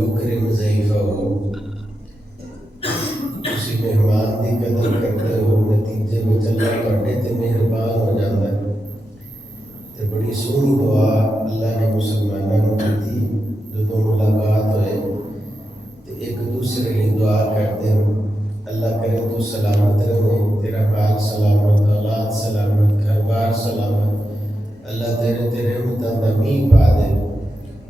یکرم ضیفہ تسی مہمان دی قدر کرتے ہو، نتیجے میں اللہ تواڈے تے مہربان ہو جاندا ہے۔ تے بڑی سونی دعا اللہ نے مسلمانوں کو دیتی، جدوں ملاقات ہوئے تے ایک دوسرے لیے دعا کرتے ہیں، اللہ کرے تو سلامت رہے، تیرا بال سلامت، اولاد سلامت، گھر بار سلامت، اللہ تیرے رحمتاں دا میਂہ پا دے،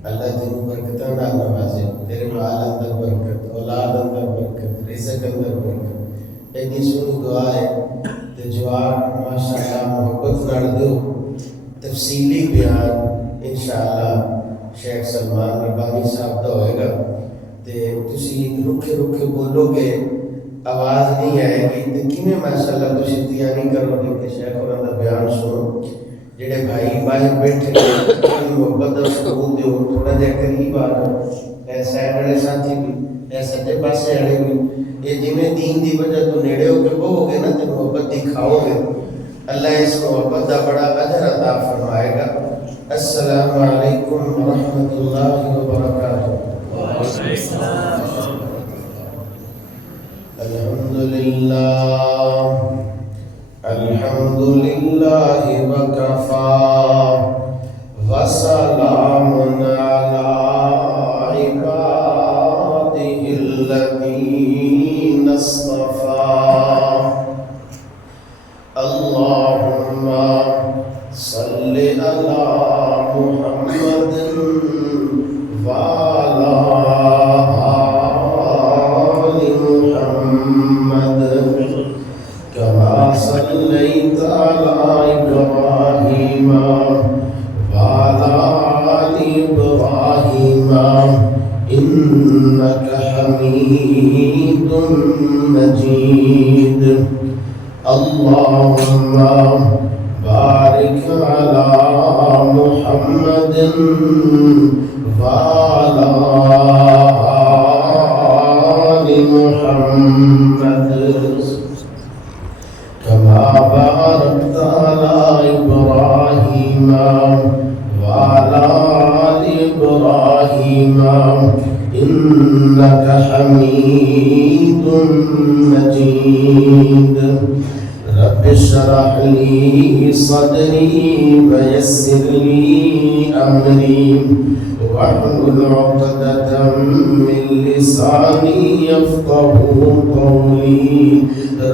اللہ تینوں برکتاں نال نوازے، تیرے مال اندر برکت، اولاد اندر برکت، رزق اندر برکت۔ ایڈی سونی دعا ہے تے جواب ماشاءاللہ محبت نال دیو۔ تفصیلی بیان انشاءاللہ شیخ سلمان ربانی صاحب دا ہوئے گا، تے تسی رکھے رکھے بولو گے، آواز نہیں آئے گی، تے کیویں ماشاءاللہ تسی تیاری کرو گے کہ شیخ ہوراں دا بیان سنو۔ جڑے بھائی باہر بیٹھے محبت دا سکون دیو، تھوڑا جہا قریب آ جاؤ، اے سائڈ والے ساتھی بھی، اے سجے پاسے والے بھی، یہ جویں دین دی وجہ تو نیڑے ہو کے بہو گے نا تے محبت دکھاؤ گے، اللہ اس محبت دا بڑا اجر عطا فرمائے گا۔ السلام علیکم ورحمۃ اللہ وبرکاتہ۔ الحمد للہ وکفا وسلام علی عبادہ الذین اصطفیٰ۔ اللہم صلی علی محمد وعلی آل محمد كما صليت على إبراهيم وعلى آل إبراهيم إنك حميد مجيد۔ اللهم بارك على محمد وعلى آل محمد كما باركت على إبراهيم وعلى آل إبراهيم إنك حميد مجيد۔ رب اشرح لي صدري ويسر لي أمري واحلل عقدة من لساني يفقهوا قولي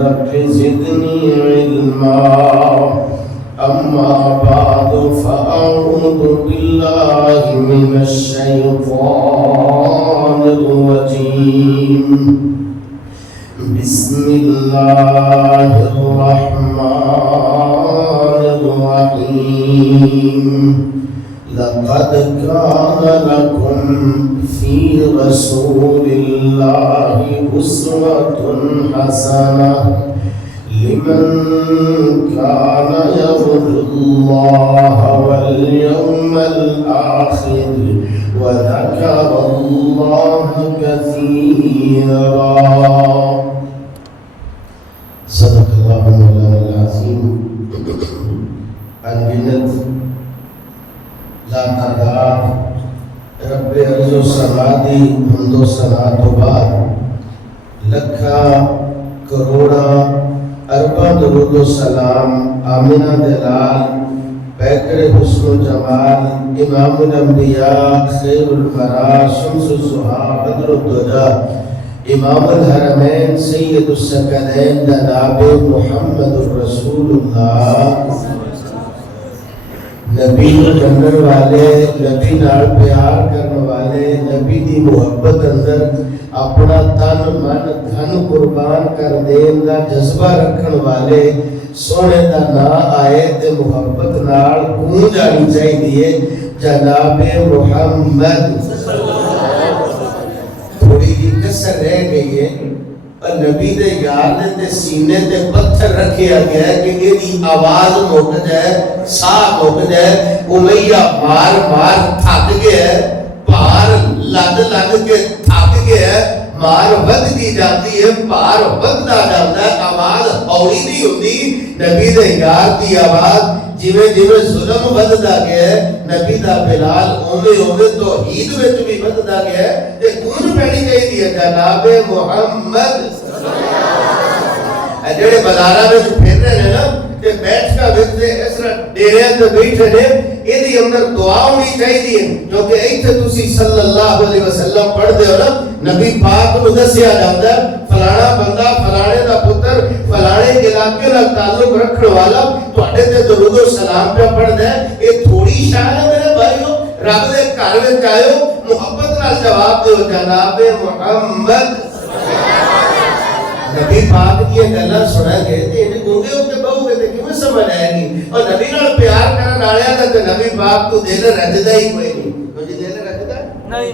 رب زدني علما۔ أما بعد فأعوذ بالله من الشيطان الرجيم، بسم الله الرحمن الرحيم۔ لقد كان لكم في رسول الله أسوة حسنة لمن كان يرجو الله واليوم الآخر وذكر الله كثيرا۔ صدق الله مولانا العظيم۔ الجنت لا تعداد رب عز و سما دی حمد و ثنا تو بعد لکھا کروڑا ارباں درود و سلام آمنہ دلال پیکر حسن و جمال امام الانبیاء خیر الورا شمس الضحیٰ بدر الدجا امام الحرمین سید الثقلین جناب محمد الرسول اللہ، نبی جنر والے، نبی نال پیار کرنے والے، نبی دی محبت اندر اپنا تن من دھن قربان کر دین دا جذبہ رکھن والے سونے دا نا آئے تے محبت نال گونج آنی چاہیے جناب محمد۔ تھوڑی جی کسر رہ گئی ہے اور نبی دے یار دے سینے تے پتھر رکھیا گیا ہے کہ یہ دی آواز مک جائے، ساہ مک جائے۔ امیہ مار مار تھک گیا ہے، پار لد لد کے تھک گیا ہے، مار ود دی جاتی ہے، پار ود دا جاتا ہے، آواز اوڑی نہیں ہوتی۔ نبی دے یار دی آواز جویں جویں ظلم وددا گیا ہے نبی دا بلال اوویں اوویں توحید وچ بھی وددا گیا ہے تے کون پڑھی گئی ہے جناب محمد جڑے بازاراں وچ پھر رہے ہیں نا تے بیٹھ کے وچ اس طرح ڈیریاں تے بیٹھے نے ایدی اندر دعا ہونی چاہیے کیونکہ ایتھے تسی صلی اللہ علیہ وسلم پڑھ دے ہو نا نبی پاک نو دسیا جاندا ہے فلانا بندہ فلانے دا پتر فلانے علاقے نال تعلق رکھن والا تواڈے تے درود و سلام پہ پڑھدا ہے اے تھوڑی شان ہے میرے بھائیو رب دے گھر وچ آئیو محبت نال جواب دیو جناب محمد نبی پاک کی گلاں سنا گئے تے ایں گونگے ہو کے بہو گے تے کیویں سمجھ آئے گی اور نبی نال پیار کرن والیاں دا تے نبی پاک تو دل رجدا ہی کوئی نہیں کوئی دل رجدا نہیں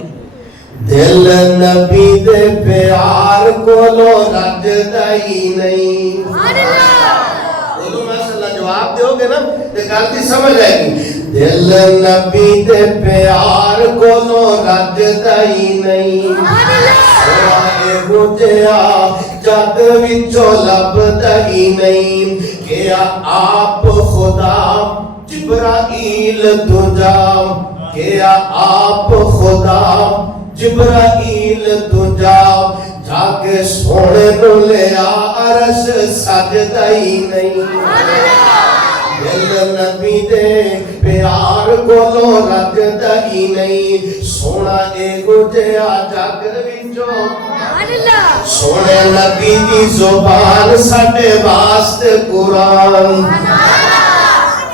دل نبی دے پیار کولو رجدا ہی نہیں سبحان اللہ بولو ماشاءاللہ جواب دیو گے نا تے گل دی سمجھ آئے گی دل نبی دے پیار کولو رجدا ہی نہیں سبحان اللہ گجیا جگ وچوں لبدا ہی نہیں کیا آپ خدا جبرائیل تجا کیا آپ خدا جبرائیل تجا جا کے سونے نو لیا عرش سجدا ہی نہیں دل نبی دے پیار کولو رجدا ہی نہیں سونا اے گجیا جگ وچوں سونے نبی دی زبان ساڈے واسطے قرآن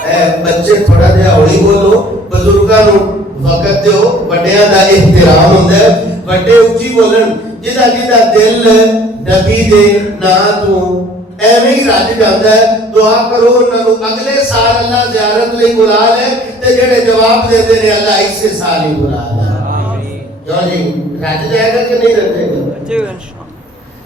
اے بچے تھوڑا جہا ہولی بولو بزرگاں نو وقت دیو بڑیاں دا احترام ہوندا ہے بڑے اونچی بولن جدا جدا دل نبی دے نام تو ایویں ہی رج جاندا ہے دعا کرو انہاں نو اگلے سال اللہ زیارت لئی بلا لے تے جڑے جواب دے دے نے اللہ اسی سال ہی بلا لے کیوں جی رج جائے گا کہ نہیں رجے گا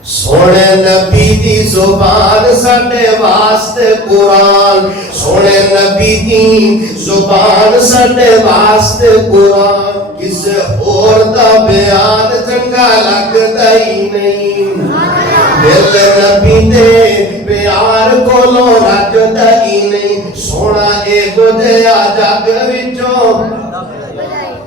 سونے نبی دی زبان ساڈے واسطے قرآن سونے نبی دی زبان ساڈے واسطے قرآن کسے اور دا بیان چنگا لگدا ہی نہیں دل نبی دے پیار کولو رجدا ہی نہیں سونا اے گجیا جگ وچوں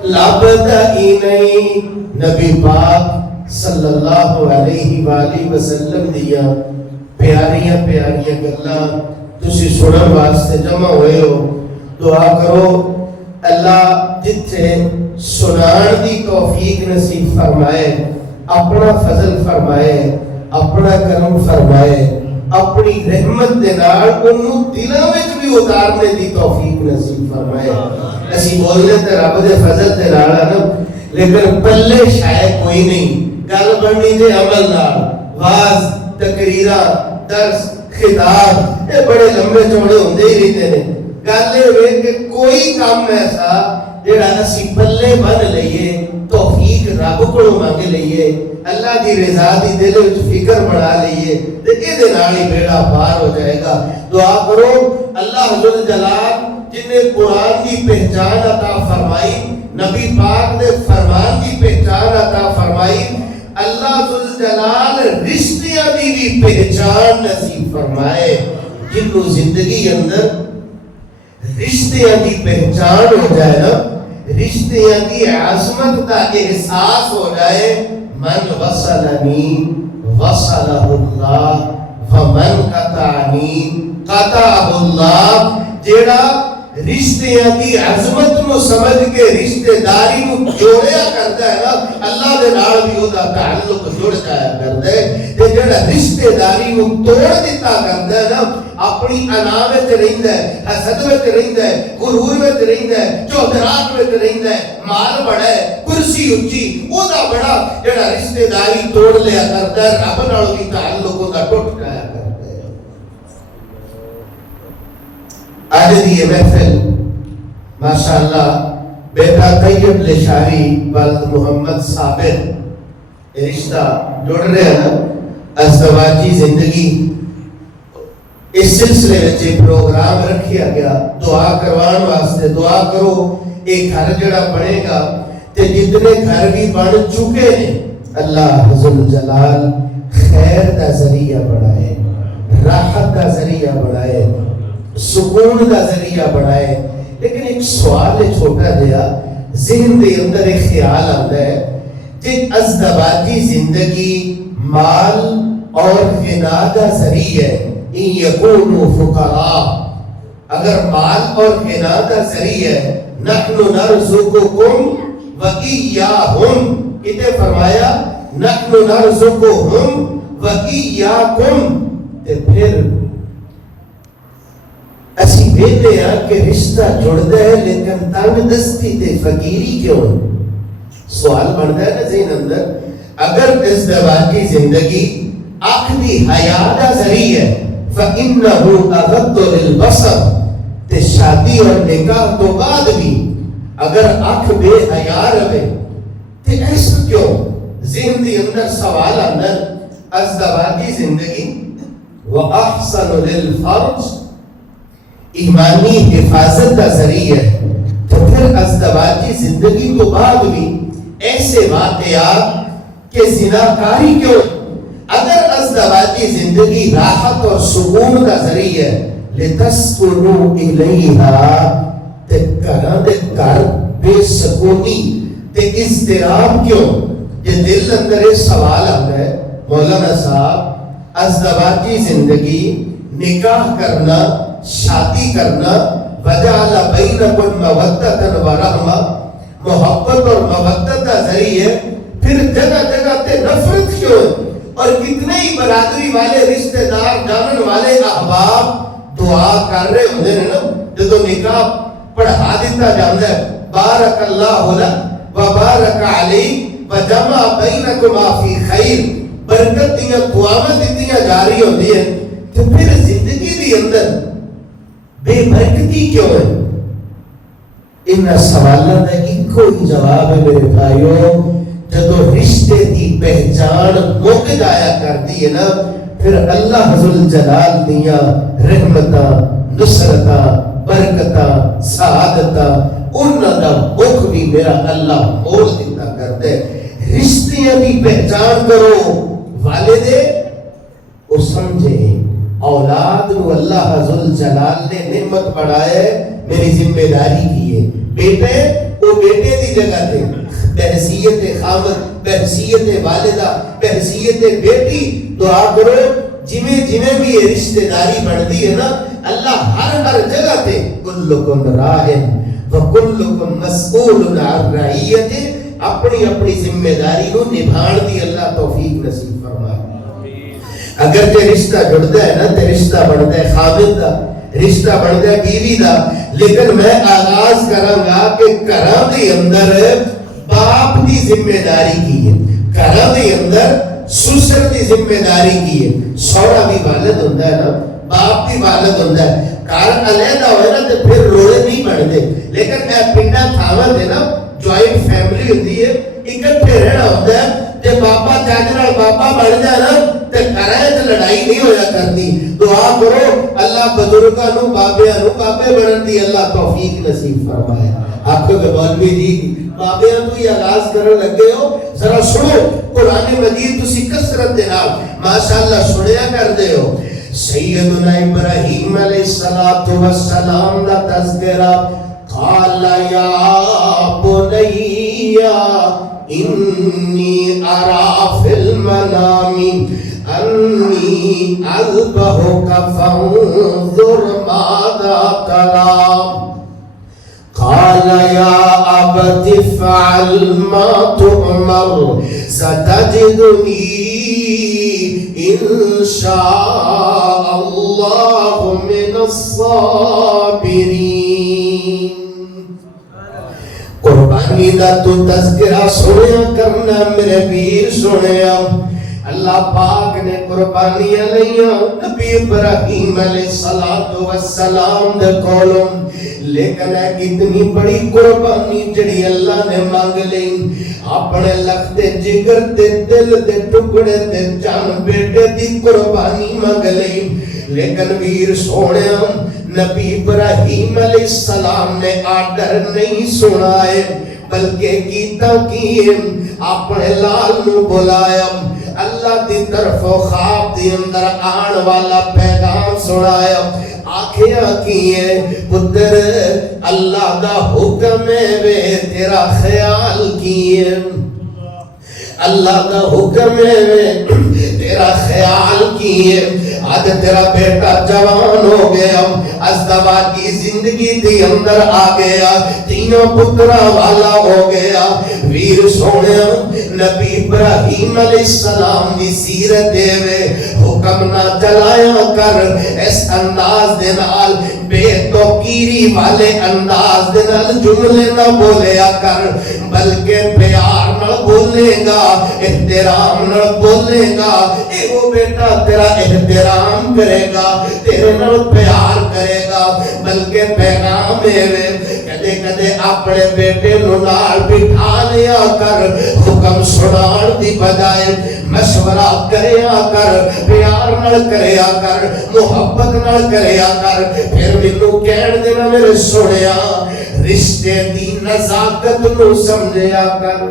لبدا ہی نہیں نبی پاک صلی اللہ علیہ وآلہ وسلم دیا پیاریاں پیاریاں گلاں تسی سنن واسطے جمع ہوئے ہو دعا کرو اللہ جتھے سنان دی توفیق نصیب فرمائے اپنا فضل فرمائے اپنا کرم فرمائے اپنی رحمت دے نال انہوں دلاں وچ بھی اتارنے دی توفیق نصیب فرمائے اسی بولنے تے رب دے فضل دے نال نا لیکن پلے شاید کوئی نہیں گل بننی تے عمل نال واز تقریراں درس خطاب یہ بڑے لمبے چوڑے ہوندے ہی رہتے نے گل یہ کہ کوئی کام ایسا جڑا اسی پلے بن لئیے توفیق رب کو مانگ لئیے اللہ دی رضا دی دل وچ فکر بنا لئیے تے اے دے نال ہی بیڑا پار ہو جائے گا دعا کرو اللہ ذل جلال جن نے قرآن کی پہچان عطا فرمائی نبی پاک دے فرمان کی پہچان عطا فرمائی اللہ ذل جلال رشتیاں دی بھی پہچان نصیب فرمائے جنہوں زندگی اندر رشتیاں دی پہچان ہو جائے نا رشتیاں دی عظمت کا احساس ہو جائے من وصلنی وصلہ اللہ ومن قطعنی قطعہ اللہ جیڑا رشتیاں دی عظمت نو سمجھ کے رشتہ داری نو جوڑیا کرتا ہے نا اللہ دے نال بھی او دا تعلق جڑ جایا کرتا ہے تے جڑا رشتہ داری نو توڑ دیتا کرتا ہے نا اپنی انا وچ رہندا ہے حسد وچ رہندا ہے غرور وچ رہندا ہے چودراہٹ وچ رہندا ہے مال بڑا ہے کرسی اونچی او دا بڑا جڑا رشتہ داری توڑ لیا کرتا ہے رب نال بھی تعلق او دا ٹوٹ جایا کرتا ہے آج دی محفل ماشاءاللہ بیٹا طیب لشاری والد محمد ثابت رشتہ جوڑ رہے ہیں ازدواجی زندگی اس سلسلے میں پروگرام رکھیا گیا دعا کروان واسطے دعا کرو ایک گھر جڑا بنے گا تے جتنے گھر بھی بن چکے ہیں اللہ ذل جلال خیر دا ذریعہ بنائے راحت دا ذریعہ بنائے سکون دا ذریعہ بنائے. لیکن ایک سوال ہے چھوٹا جہا ذہن دے اندر ایک خیال آتا ہے کہ ازدواجی زندگی مال اور غنا کا ذریعہ ہے. ان یکونوا فقراء، اگر مال اور غنا کا ذریعہ ہے، نحن نرزقکم وإیاہم، کتے فرمایا نحن نرزقہم وإیاکم. تے پھر اسی ویلے ہیں کہ رشتہ جڑتا ہے لیکن تنگ دستی تے فقیری کیوں؟ سوال بنتا ہے نا ذہن اندر. اگر ازدواجی زندگی آخری حیا کا ذریعہ ہے فَإِنَّهُ أَغَضُّ لِلْبَصَرِ، تے شادی اور نکاح تو بعد بھی اگر آنکھ بے حیا رہے تے ایسا کیوں؟ ذہن کے اندر سوال اندر ازدواجی زندگی وَأَحْسَنُ لِلْفَرْجِ ایمانی حفاظت کا ذریعہ ہے، تو پھر ازدواجی زندگی تو بعد بھی ایسے واقعات کہ زناکاری کیوں؟ اگر ازدواجی زندگی راحت اور سکون کا ذریعہ ہے لِتَسْكُنُوا إِلَيْهَا، تے گھراں دے گھر بے سکونی تے اضطراب کیوں؟ یہ دل اندر ایک سوال آتا ہے مولانا صاحب، ازدواجی زندگی نکاح کرنا شادی کرنا وجعل بینکم مودۃ ورحمہ، محبت اور مودت کا ذریعہ، پھر جگہ جگہ تے نفرت کیوں؟ اور کتنے ہی برادری والے رشتہ دار جانن والے احباب دعا کر رہے ہوندے نے نا جدوں نکاح پڑھا دیتا جاندا ہے بارک اللہ لک و بارک علیک و جمع بینکما فی خیر، برکت دیاں دعاواں دتیاں جا رہی ہوندی ہیں، تو پھر زندگی دی اندر بے برکتی کیوں ہے؟ ان سوالوں کا ایک ہی جواب ہے میرے بھائیوں، جدو رشتے کی پہچان مک جایا کرتی ہے نا، پھر اللہ ذوالجلال دیاں رحمتاں نصرتاں برکتاں سعادتاں انہاں دا مکھ بھی میرا اللہ مول دیتا کرتا ہے. رشتیاں کی پہچان کرو، والدے وہ سمجھے اولاد نو اللہ ذوالجلال نے نعمت بڑھایا ہے، میری ذمہ داری کی ہے. بیٹے وہ بیٹے دی جگہ تے بحیثیت خامد، بحیثیت والدہ، بحیثیت بیٹی دعا کرو. جویں جویں بھی یہ رشتہ داری بڑھتی ہے نا، اللہ ہر جگہ تے کلکم راعٍ وکلکم مسئول عن رعیتہ، اپنی اپنی ذمہ داری کو نبھان دی اللہ توفیق نصیب فرمائے. اگر تے رشتہ جڑتا ہے نا تے رشتہ بڑھتا ہے خامد دا، رشتہ بڑھتا ہے بیوی دا. لیکن میں آغاز کراں گا کہ گھراں دے اندر باپ دی ذمہ داری کی ہے، گھراں دے اندر سسر دی ذمہ داری کی ہے. سوڑا بھی والد ہوتا ہے نا، باپ بھی والد ہوتا ہے. گھر علیحدہ ہوئے نا تو پھر روڑے نہیں بڑھتے. لیکن اے پنڈا تھاواں تے نا جوائنٹ فیملی ہوتی ہے، اکٹھے رہنا ہوتا ہے. جب بابا چاچا بابا بڑھ جائے نا تو گھراں تے لڑائی نہیں ہویا کرتی. دعا کرو اللہ بزرگاں نو بابیاں نو بابے بنن دی اللہ توفیق نصیب فرمائے. آپ کو کہ مولوی جی بابیاں تو ہی آغاز کرنے لگے ہو، ذرا سنو قرآن مجید تسی کثرت دے نال ماشاءاللہ سنیا کر دے ہو. سیدنا ابراہیم علیہ السلام دا تذکرہ قال یا بنی انی ارا فی المنام انی اذبحک فانظر ماذا ترى قال یا ابت افعل ما تؤمر ستجدنی ان شاء اللہ من الصابرین. قربانی دا تو تذکرہ سنیا کرنا میرے پیر سنیا. اللہ پاک نے قربانیاں لئیاں نبی ابراہیم علیہ السلام دے کولوں، لیکن ہے کتنی بڑی قربانی جڑی اللہ نے مانگ لئی. اپنے لختے جگر تے دل دے ٹکڑے تے جان بیٹے دی قربانی مانگ لئی. لیکن ویر سوڑیا نبی ابراہیم علیہ السلام نے آرڈر نہیں سنائے، بلکہ کیتا کیے اپنے لال نو بلایا، اللہ دی طرف خواب دی اندر آن والا پیغام سنایا. آکھیاں کیے پتر اللہ دا حکم ہے وے تیرا خیال کیے اللہ دا حکم ہے تیرا خیال کیے آج تیرا بیٹا جوان ہو گیا ازدوا کی زندگی دی اندر آ گیا تینوں پترا والا ہو گیا ویر سونے نبی ابراہیم علیہ السلام دی سیرت دے وے حکم نہ چلایا کر اس انداز دے نال بے توقیری والے انداز دے نال جملے نہ بولیا کر بلکہ پیار نہ بولے گا احترام نہ بولے گا اے وہ بیٹا تیرا احترام کرے گا تیرے نال پیار کرے گا بلکہ پیغام ہے کدے کدے اپنے بیٹے نو نال بٹھا لیا کر حکم سنان دی بجائے مشورہ کریا کر پیار نال کریا کر محبت نال کریا کر پھر مینوں کہن دینا میرے سونیا رشتے دی نزاکت نو سمجھیا کر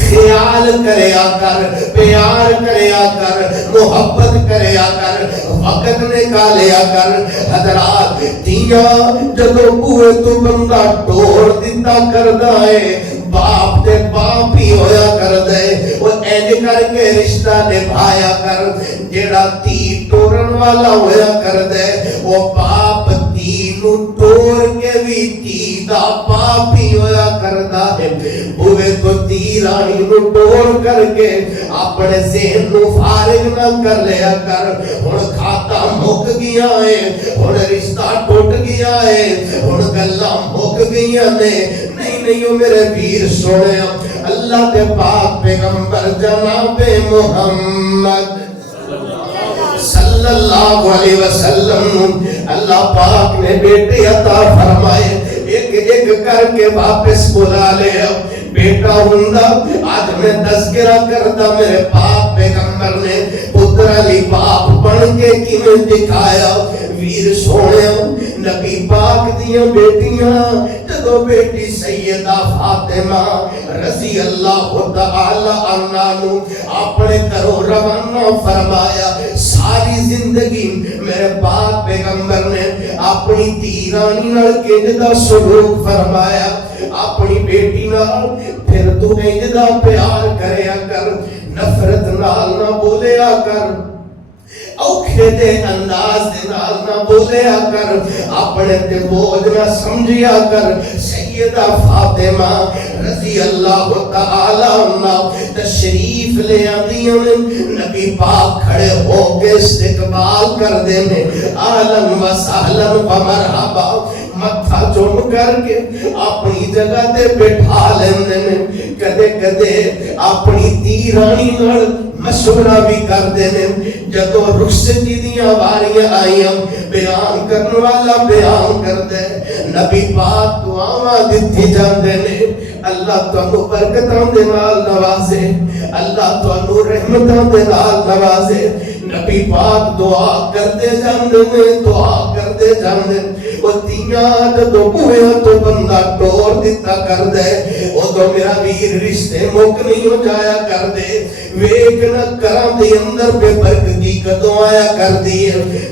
خیال کریا کر پیار کریا کر محبت کریا کر وقت نکالیا کر حضرات دیا جدو بوئے تو بندہ ٹوڑ دیتا کردا ہے باپ تے باپ ہی ہویا کر دے وہ اینج کر کے رشتہ نبھایا کر جیڑا تی ٹورن والا ہویا کر دے وہ باپ تی نو ٹور کے بھی تی دا باپ ہی ہویا کردا ہے ہوئے تو تی رانی نو ٹور کر کے اپنے ذہن نو فارغ نہ کر لیا کر ہن کھاتا مک گیا ہے ہن رشتہ ٹوٹ گیا ہے ہن گلاں مک گئیاں نے نہیں میرے ویر سونے اللہ کے پاک پیغمبر جناب محمد صلی اللہ علیہ وسلم اللہ پاک نے بیٹے عطا فرمائے ایک ایک کر کے واپس بلا لے بیٹا ہوندا آج میں تذکرہ کرتا میرے پاک پیغمبر نے پتر علی باپ بن کے کیویں دکھایا ویر سونے نبی پاک دیاں بیٹیاں جدو بیٹی سیدہ فاطمہ رضی اللہ تعالی عنہا نو اپنے گھروں روانہ فرمایا ساری زندگی میرے پاک پیغمبر نے اپنی تیرانی نال کیجدا سلوک فرمایا اپنی بیٹی نال پھر تو کیجدا پیار کریا کر نفرت نال نہ بولیا کر اوکھے دے انداز دے نال نہ بولیا کر اپنے تے بوجھ نہ سمجھیا کر سیدہ فاطمہ رضی اللہ تعالی عنہ تشریف لے آندیاں نبی پاک کھڑے ہو کے استقبال کر دینے اہلاً و سہلاً و مرحبا متھا چوم کر کے اپنی جگہ تے بٹھا لیندے کدے کدے اپنی تیرانی نال مشورہ بھی کر دینے جدو رخصتی دیاں واریاں آئیاں بیان کرنے والا بیان کر دے نبی پاک دعاواں دتی جاندے نے اللہ تانوں برکتاں دے نال نوازے اللہ تانوں رحمتاں دے نال نوازے نبی پاک دعا کرتے جاندے نے دعا کرتے جاندے وہ تیاں جدو بوئے تو بندہ ٹور دیتا کر دے وہ تو میرا ویر رشتے مک نہیں ہو جایا کر دے ویک نہ کرام دے اندر پہ برکتی کدوں آیا کر دی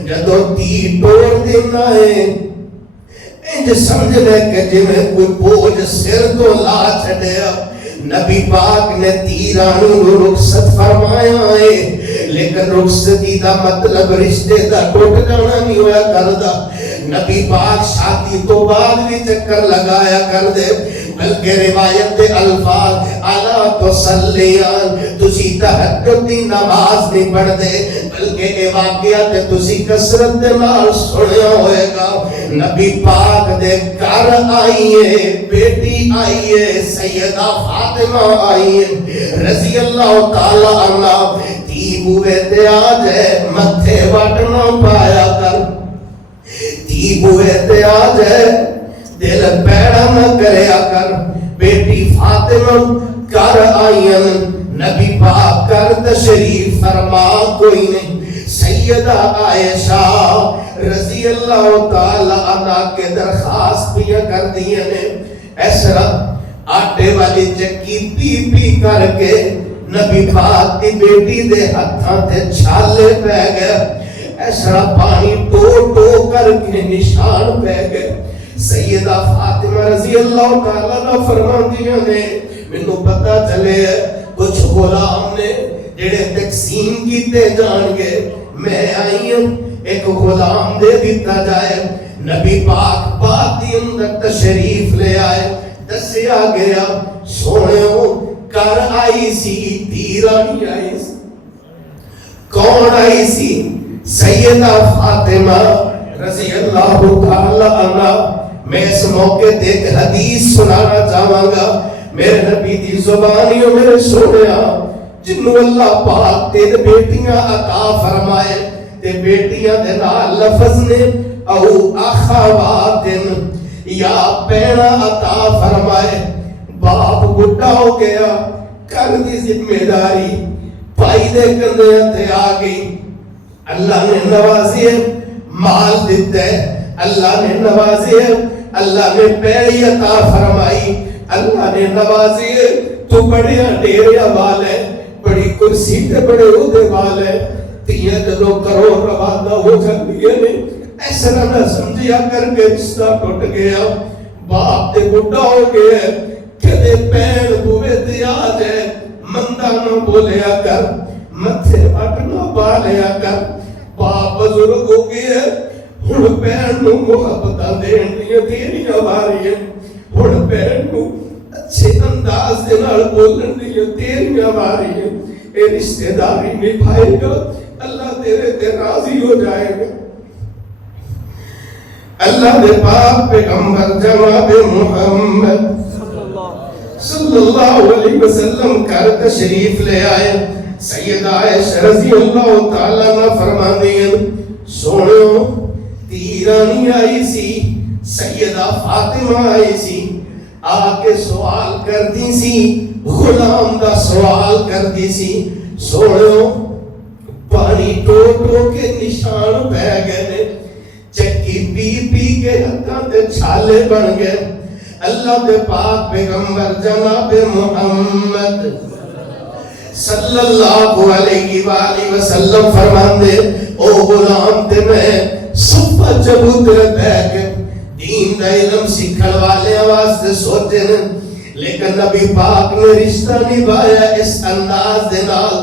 جدو تی ٹور دینا ہے انج سمجھ لے کہ جی میں کوئی بوجھ سر تو لا چھڑیا نبی پاک نے تیرانی کو رخصت فرمایا ہے لیکن رخصتی دا مطلب رشتے دا ٹوٹ جانا نہیں ہویا کردا نبی پاک شادی تو بعد بھی چکر لگایا کر دے بلکہ روایت دے الفاظ الا تصلیان تسی تہجد دی نماز نہیں پڑھ دے بلکہ اے واقعہ تے تسی کثرت دے نال سنیا ہوئے گا نبی پاک دے گھر آئیے بیٹی آئیے سیدہ فاطمہ آئیے رضی اللہ تعالی عنہ تی بوئے تے آج ہے متھے وٹنا پایا کر تی بوئے تے آج ہے دل پیڑا نہ کریا کر بیٹی فاطمہ کر آئین نبی پاک کر تشریف فرما کوئی نہیں سیدہ عائشہ رضی اللہ تعالی عنہ کے درخواست بھی کر دیئے نے ایسا آٹے والی چکی پی پی کر کے نبی پاک کی بیٹی دے ہتھاں تے چھالے پہ گئے ایسا پانی ٹو ٹو کر کے نشان پہ گئے. سیدہ فاطمہ رضی اللہ تعالیٰ عنہ فرماندیاں نے مینوں پتہ چلے کچھ غلام نے جڑے تقسیم کیتے جان گے, میں آئی ہوں ایک غلام دے دیتا جائے. نبی پاک بات دی اندر تشریف لے آئے. دسیا گیا سونےو کر آئی سی دیرانی آئی سی. کون آئی سی؟ سیدہ فاطمہ رضی اللہ تعالی عنہ. میں اس موقع تے ایک حدیث سنانا چاہاں گا میرے نبی دی زبانیوں میرے سونیا جنہوں اللہ پاک تیرے بیٹیاں عطا فرمائے تے بیٹیاں دے نال لفظ نے او اخوات یا پینا عطا فرمائے. باپ بڑھا ہو گیا, گھر دی ذمہ داری بھائی دے کندھے تے آ گئی. اللہ نے نوازی ہے, مال دیتا ہے, اللہ نے نوازی ہے, اللہ نے پیڑی عطا فرمائی, اللہ نے نوازی ہے. تو بڑے ڈیرے وال ہے, بڑی کرسی تے بڑے عہدے وال ہے, تیاں جدوں کروڑ روانہ ہو جاندی ہے. ایسا نہ سمجھیا کر کے رشتہ ٹوٹ گیا. باپ تے بڑھا ہو گیا, کدے پین بوے تے آ جائے مندہ نہ بولیا کر, متھے وٹ نہ بالیا کر. باپ بزرگ ہو گیا, ہن پین نو محبتاں دین دیاں تیریاں واریاں, ہن پین نو اچھے انداز دے نال بولن دیاں تیریاں واریاں. اے رشتہ داری نبھائے گا, اللہ تیرے تے راضی ہو جائے گا. اللہ دے پاک پیغمبر جناب محمد صلی اللہ علیہ وسلم کر تشریف لے آئے. سیدہ عائشہ رضی اللہ تعالیٰ عنہ فرماندی ہیں سونو تیرانی آئی سی, سیدہ فاطمہ آئی سی, آ کے سوال کر دی سی, غلام دا سوال کر دی سی. سونو پانی ٹو ٹو کے نشان پہ گئے نے, چکی پی پی کے ہتھاں تے چھالے بن گئے. اللہ دے پاک پیغمبر جناب محمد صلی اللہ علیہ وآلہ وسلم فرماندے او غلام تے میں صفہ چبوتر بیک دین دا علم سکھل والے واسطے سوچے نے, لیکن نبی پاک نے رشتہ نبھایا اس انداز دے نال.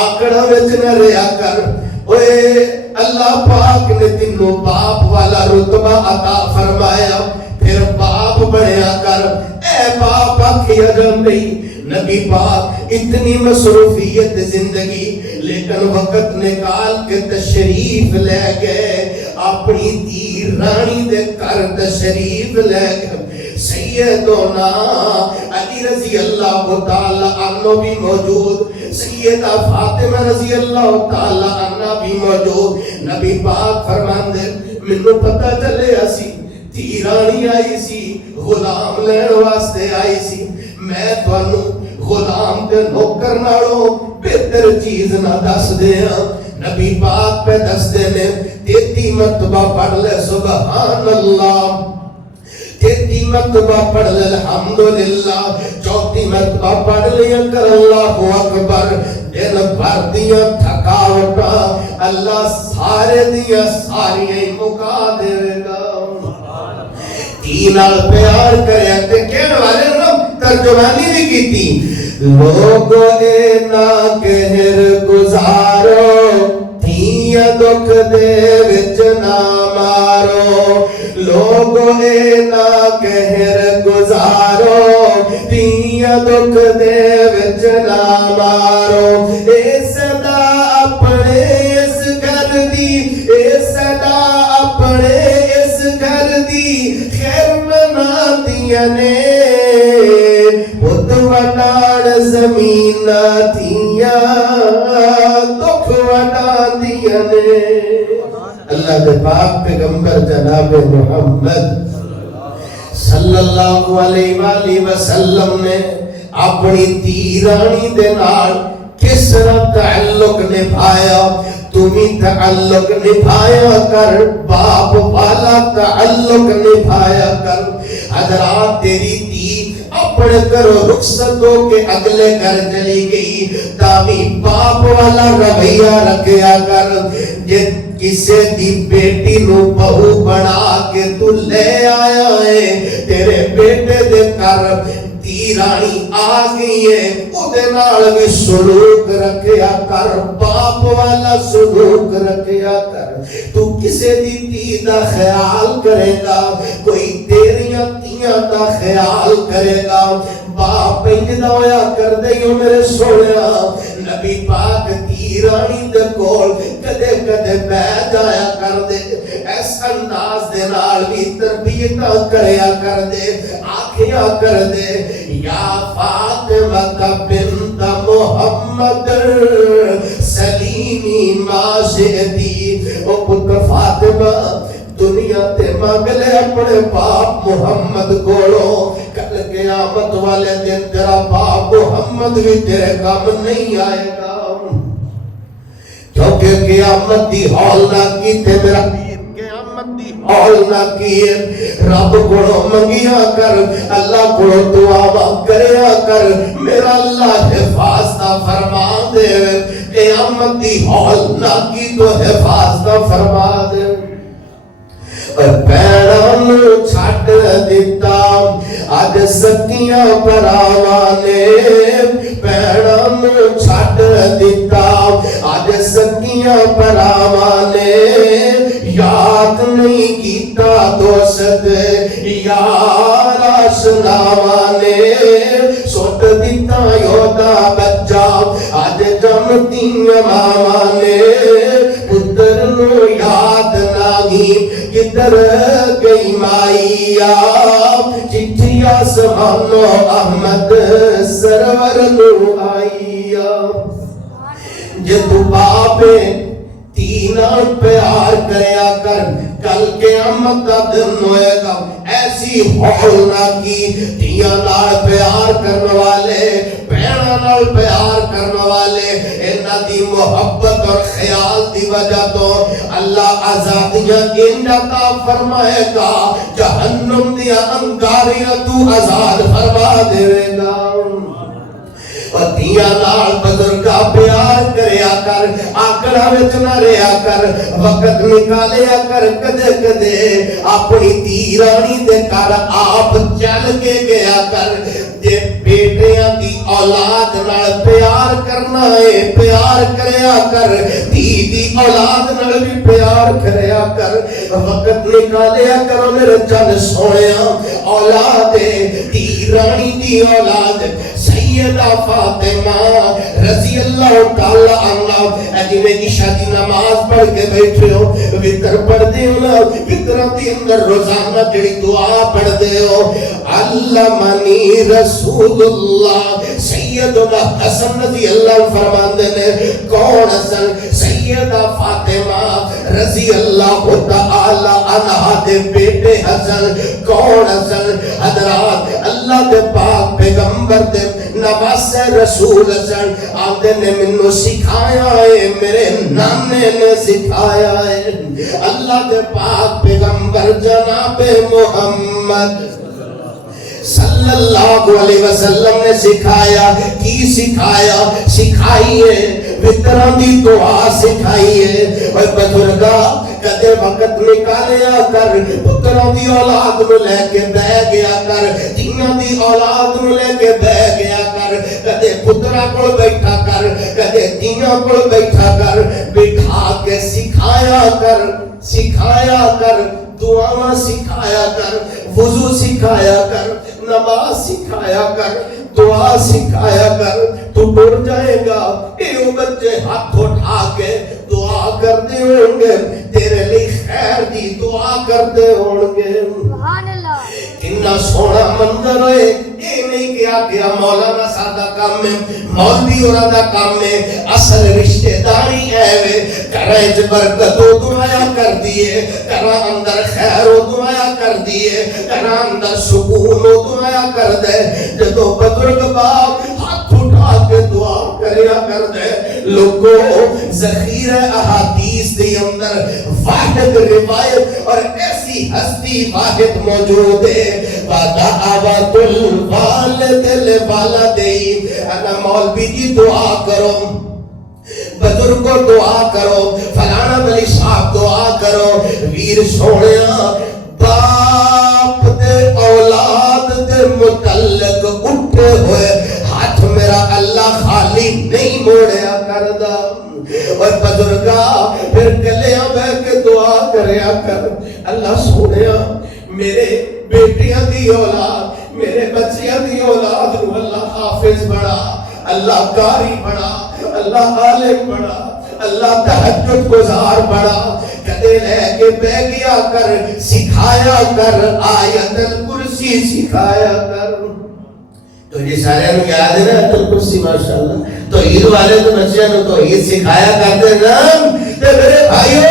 آکڑا وچ نہ رہیا کر, اوے اللہ پاک نے تینوں باپ والا رتبہ عطا فرمایا, پھر باپ بنیا کر. اے باپ آکھیا جاندی نبی پاک اتنی مصروفیت زندگی, لیکن وقت نکال کے تشریف لے گئے اپنی دھی رانی دے کر تشریف لے گئے. سیدنا علی رضی اللہ تعالی عنہ بھی موجود, سیدہ فاطمہ رضی اللہ تعالی عنہ بھی موجود. نبی پاک فرماندے مینوں پتہ چلے اسی تیرانی آئی سی, غلام لین واسطے آئی سی. میں تانوں غلام تے نوکر نالوں بہتر چیز نہ دس دیاں. نبی پاک پہ دس دے نے 33 مرتبہ پڑھ لے سبحان اللہ, 33 مرتبہ پڑھ لے الحمدللہ, 34 مرتبہ پڑھ لیا کر اللہ اکبر. دن بھر دیاں تھکاوٹاں اللہ سارے دیاں ساریاں مکا دے گا. تینال پیار کرے تے کہنے والے نے ترجمانی بھی کی تھی. لوگو اے نا کہر گزارو, تھیاں دکھ دے وچ نہ مارو. لوگو اے نا کہر گزارو, تھیاں دکھ دے وچ نہ مارو. اے صدا اپنے اس گھر دی, اے صدا اپنے اس گھر دی خیر بنا دیا نے. خود وڈاڑ زمین دیا دکھ وڈا دیا نے. اللہ دے پاک پیغمبر جناب محمد صلی اللہ علیہ وآلہ وسلم نے اپنی تیرانی دے نال کس طرح تعلق نبھایا. تمہیں تعلق نبھایا کر, باپ والا تعلق نبھایا کر. حضرات تیری تھی اپنے گھروں رخصت ہو کے اگلے گھر چلی گئی, تامی باپ والا رویہ رکھیا کر. جے کسی کسے دی بیٹی نو بہو بنا کے تو لے آیا ہے تیرے بیٹے دے کر تیرانی آ گئی ہے او دے نال بھی سلوک رکھیا کر باپ والا سلوک رکھیا کر تو کسے دی تی دا خیال کرے گا کوئی تیریاں تیاں دا خیال کرے گا باپ انجدہ ہویا کر دئیو میرے سوڑیا نبی پاک تیرانی دے کول کدے کدے بیٹھ آیا کر دے ایس انداز دے نال بھی تربیتہ کریا کر دے آکھیا کر دے یا فاطمہ بنت محمد سلیمی ما شئتی او پتر فاطمہ دنیا تے مانگلے اپنے باپ محمد کولو کل قیامت والے دن تیرا باپ محمد بھی تیرے کام نہیں آئے گا کیونکہ قیامت دی ہال نہ کی تے میرا قیامت دی ہال نہ کیے رب کولو منگیا کر اللہ کولو دعا کریا کر میرا اللہ حفاظتہ فرما دے قیامت دی ہال نہ کی تو حفاظتہ فرما دے پیڑاں چھٹ دیتا آج سکیاں پراوانے پیڑاں چھٹ دیتا آج سکیاں پراوانے یاد نہیں کیتا دوست یار آشناوانے سوٹ دیتا یودا بچہ آج جمتی مامانے پتر نو یاد نہیں کدھر گئی مائیا چٹھیا سمانو احمد سرور نو آئیا جے تو باپے تینا پیار کریا کر کل قیامت کا دن ہوئے گا ایسی ہول نہ کی تیاں نال پیار کرنے والے پیڑا نال پیار کرنے والے انہاں دی محبت اور خیال دی وجہ تو اللہ آزادیاں انجاتا فرمائے گا جہنم دیا انگاریاں تو آزاد فرما دے گا پتیاں نال بزرگا پیار کریا کر آکڑا وچ نہ رہیا کر وقت نکالیا کر کدے کدے اپنی تیرانی دے کر آپ چل کے گیا کر جے بیٹیاں دی اولاد نال پیار کرنا ہے پیار کریا کر دی اولاد نال بھی پیار کریا کر وقت نکالیا کر میرے جن سویا اولاد تیرانی دی اولاد سیدہ فاطمہ رضی اللہ تعالی عنہ جنہیں عشاء دی نماز پڑھ کے بیٹھے ہو وطر پڑھ دے ہو نا وطر دی اندر روزانہ جڑی دعا پڑھ دے ہو علمنی رسول اللہ سیدنا حسن رضی اللہ فرمان دے نے کون حسن سیدہ فاطمہ رضی اللہ تعالی عنہ دے بیٹے حسن کون حسن حضرات اللہ دے پاک پیغمبر دے نواز رسول حسن آدھے نے منو سکھایا ہے میرے نانے نے سکھایا ہے اللہ دے پاک پیغمبر جناب محمد صلی اللہ علیہ وسلم نے سکھایا کی سکھایا سکھائیے وطران دی دعا سکھائیے اور بزرگا کدے وقت نکالیا کر پتران دی اولاد نو لے کے بہ گیا کر تیاں دی اولاد نو لے کے بہ گیا کر کدے پترا کو بیٹھا کر کدے تیاں کو بیٹھا کر بٹھا کے سکھایا کر دعاواں سکھایا کر وضو سکھایا کر نماز سکھایا کر دعا سکھایا کر تو ڈر جائے گا یہ بچے ہاتھ اٹھا کے دعا کرتے ہوں گے تیرے لئے خیر دی دعا کرتے ہوں گے سبحان اللہ کتنا سونا منظر ہے یہ نہیں کیا مولانا سادہ کام میں مولوی اور دا کام میں اصل رشتہ داری ہے کرائج برکت و دعایا کر دیئے کرا اندر خیر و دعایا کر دیئے کرا اندر سکون و دعایا کر دے جدو بزرگ باپ ہاتھ اٹھا کے دعا کریا کر دے لوگوں ذخیر احادیث دی اندر واحد روایت اور ایسی ہستی واحد موجود ہے وَدَعَوَةُ الْوَالِدِ لِوَالِدَيْهِ انا مولوی جی دعا کرو بزرگ بزرگوں دعا کرو، فلانا ولی صاحب دعا کرو. ویر سونیا باپ دے اولاد دے متعلق اٹھے ہوئے ہاتھ میرا اللہ خالی نہیں موڑیا کردا. اور بزرگا پھر گلیاں بہ کے دعا کریا کر، اللہ سونیا میرے بیٹیاں دی اولاد، میرے بچیاں دی اولاد نو اللہ حافظ بڑا، اللہ قاری بڑا، اللہ عالم بڑا، اللہ تہجد گزار بڑا. کدے لے کے بہ گیا کر، سکھایا کر آیت الکرسی سکھایا کر. تو یہ سارے نو یاد ہے نا آیت الکرسی؟ ماشاءاللہ. تو عید والے تو بچیاں نو تو عید سکھایا کرتے نا. تے میرے بھائیوں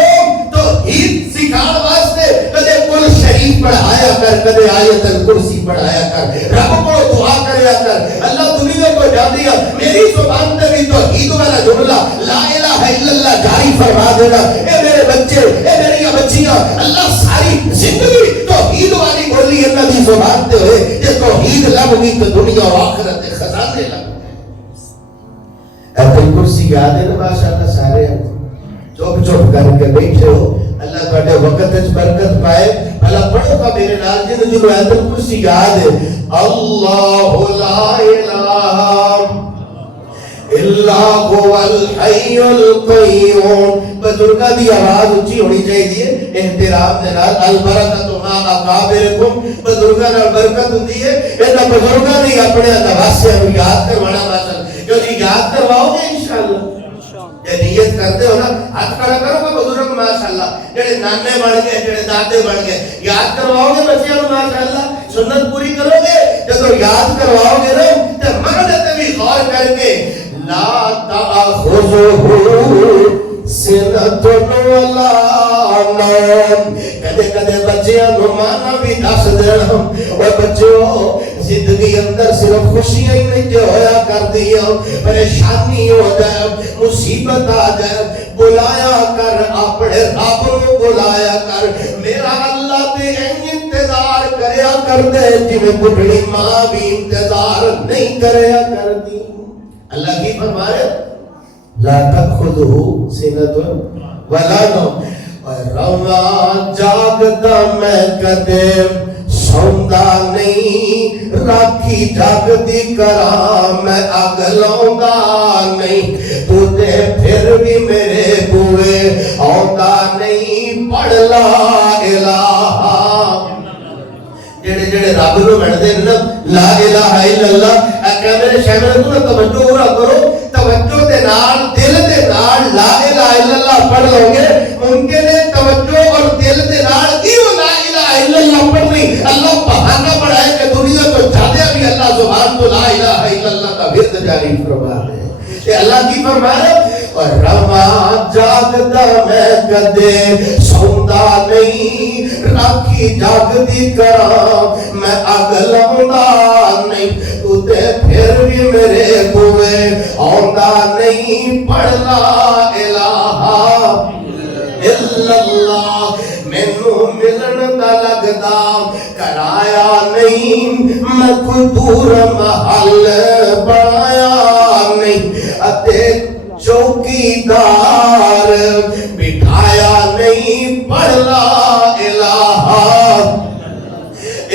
تو عید سکھانے واسطے کدے کل شریف پڑھایا کر، کدے آیت الکرسی پڑھایا کر، رب کو دعا کریا کر. اللہ دنیا کو جان دیا میری زبان تے بھی تو عید والا جملہ لا الہ الا اللہ جاری فرما دینا. اے میرے بچے، اے میری بچیاں، اللہ ساری زندگی تو عید والی بولی اللہ دی زبان تے ہوئے. یہ تو عید لب گئی تو دنیا و آخرت کے خزانے لگ گئے. آیت الکرسی یاد ہے نا ماشاءاللہ؟ سارے چپ چپ کر کے بیٹھے ہو، اللہ تواڈے وقت وچ برکت پائے. بھلا پڑھو کا میرے نال جن جو آیت الکرسی یاد ہے. اللہ لا الہ الا هو الحی القیوم. بزرگاں دی آواز اونچی ہونی چاہیے احترام دے نال. البرکۃ مع اکابرکم. بزرگاں نال برکت ہوندی ہے. انہاں بزرگاں نے اپنے نواسیاں نوں یاد کروانا مثلا جو جی یاد کرواؤ گے انشاءاللہ. یہ نیت کرتے ہو نا، ہاتھ کھڑا کرو گے بزرگ ماشاءاللہ جڑے نانے بن گئے، جڑے دادے بن گئے. یاد کرواؤ گے بچیاں نوں ماشاءاللہ، سنت پوری کرو گے. جب یاد کرواؤ گے نا تے مرد تے بھی غور کر کے لا تأخذہ سنۃ ولا نوم. کدے کدے بچیاں نوں مانا بھی دس دینا، او بچو زندگی اندر صرف خوشیاں ہی نہیں جو ہویا کردیاں، پریشانی ہو جائے، مصیبت آ جائے، بلایا کر اپنے رب نو بلایا کر. میرا اللہ تے انتظار کریا کر دے جویں بڈھڑی ماں بھی انتظار نہیں کریا کردی. اللہ کی فرمائے لا تأخذہ سنۃ ولا نوم. رواں جاگدا میں کدے سوندا نہیں، راکھی جاگدی کراں میں اگ لاوندا نہیں. تو تے پھر بھی میرے بوئے آوندا نہیں. پڑھ لا الہ. جڑے جڑے رب نو منتے نا لا الہ الا اللہ، اکھے میرے شامل تو توجہ پورا کرو. توجہ دے نال دل دے نال لا الہ الا اللہ پڑھ لو گے. ممکن ہے توجہ اور دل دے نال ایو لا الہ الا اللہ پڑھنی اللہ بہانہ بنائے کہ دنیا تو زیادہ بھی اللہ زبان تو لا الہ الا اللہ کا ورد جاری فرما دے. کہ اللہ کی فرمایا اور رواں جاگدا میں کدے سوندا نہیں، راکھی جاگدی کراں میں اگ لاوندا نہیں. تو تے پھر بھی میرے بوئے آوندا نہیں. پڑھ لا الہ الا اللہ. مینوں ملن دا لگدا کرایا نہیں، میں کوئی دور محل بنایا نہیں، اتے چوکیدار بٹھایا نہیں. پڑھ لا الہ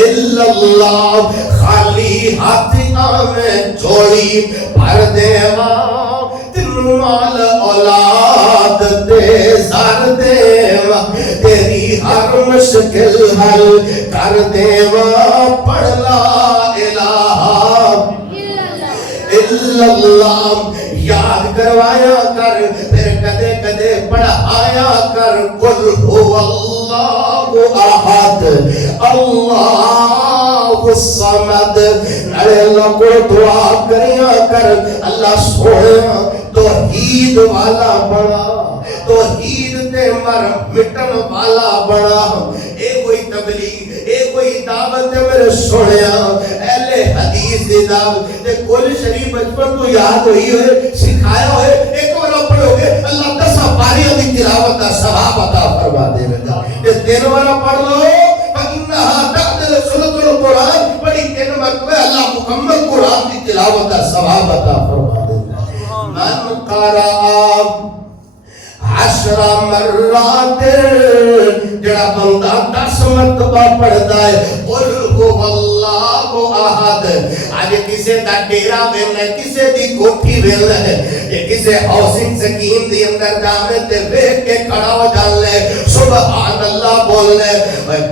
الا اللہ. خالی ہاتھ میں جوڑی بھر دیواں، تینوں مال اولاد تے زر دیواں، تیری ہر مشکل حل کر دیواں. پڑھ لا الہ الا اللہ. یاد کروایا کر پھر کدے کدے پڑھایا کر قل هو اللہ احد اللہ الصمد. نڑے اللہ کو دعا کریا کر اللہ سویا توحید والا بنا، توحید تے مر مٹن والا بنا. اے کوئی تبلیغ، اے کوئی دعوت میرے سنیا اہل حدیث دی دعوت تے کل شریف بچپن تو یاد ہوئی ہوئے سکھایا ہوئے. ایک بار پڑھو گے اللہ 10 پاریاں دی تلاوت دا ثواب عطا فرما دے گا. تے 3 بار پڑھ لو فإنها تعدل ثلث القرآن، بڑی 3 مرتبہ اللہ مکمل قرآن دی تلاوت دا ثواب عطا فرما دے گا. من قرأ 10 مرات جڑا بندہ 10 مرتبہ پڑھتا ہے قل هو اللہ احد. آج کسے دا ڈیرا ویل ہے, کسے دی کوٹھی ویل ہے, کسے ہاؤسنگ سکیم دی اندر جانے تے ویکھ کے کھڑا ہو جانے سبحان اللہ بولنے.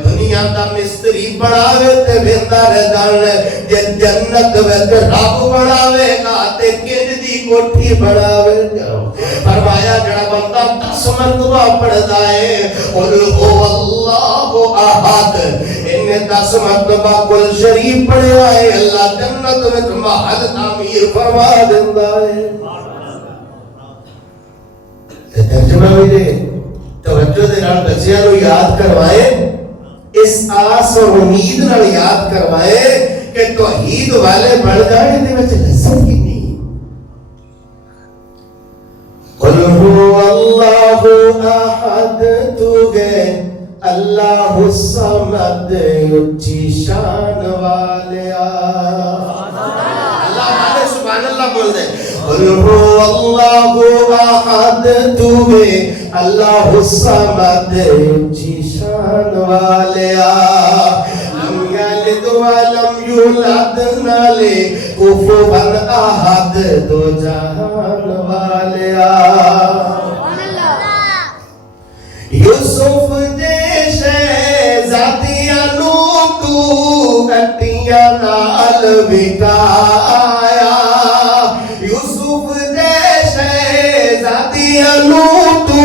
دنیا دا مستری بناوے تے ویندا رہ جانے, جے جنت وچ رب بناوے گا تے کنج دی کوٹھی بناوے گا. فرمایا جڑا بندہ 10 مرتبہ پڑھدا ہے قل هو اللہ احد, انہیں 10 مرتبہ کل شریف پڑھیا ہے, اللہ جنت وچ محل تعمیر فرما دیندا ہے. ترجمہ بھی توجہ دے نال بچیاں نوں یاد کروائے, اس آس اور امید نال یاد کروائے کہ توحید والے بن جانے دے وچ لذت کی نہیں. قل هو اللہ احد, تو گئے اللہ الصمد اچھی شان والیا. اللہ والے سبحان اللہ بول دیں. قل هو اللہ احد, تو گئے اللہ الصمد اچھی شان والیا. لم یلد ولم یولد نالے کفوا احد, دو جہان والیا. یوسف دے شہزادیاں نو تو کٹیاں نال وکایا. یوسف دے شہزادیاں نو تو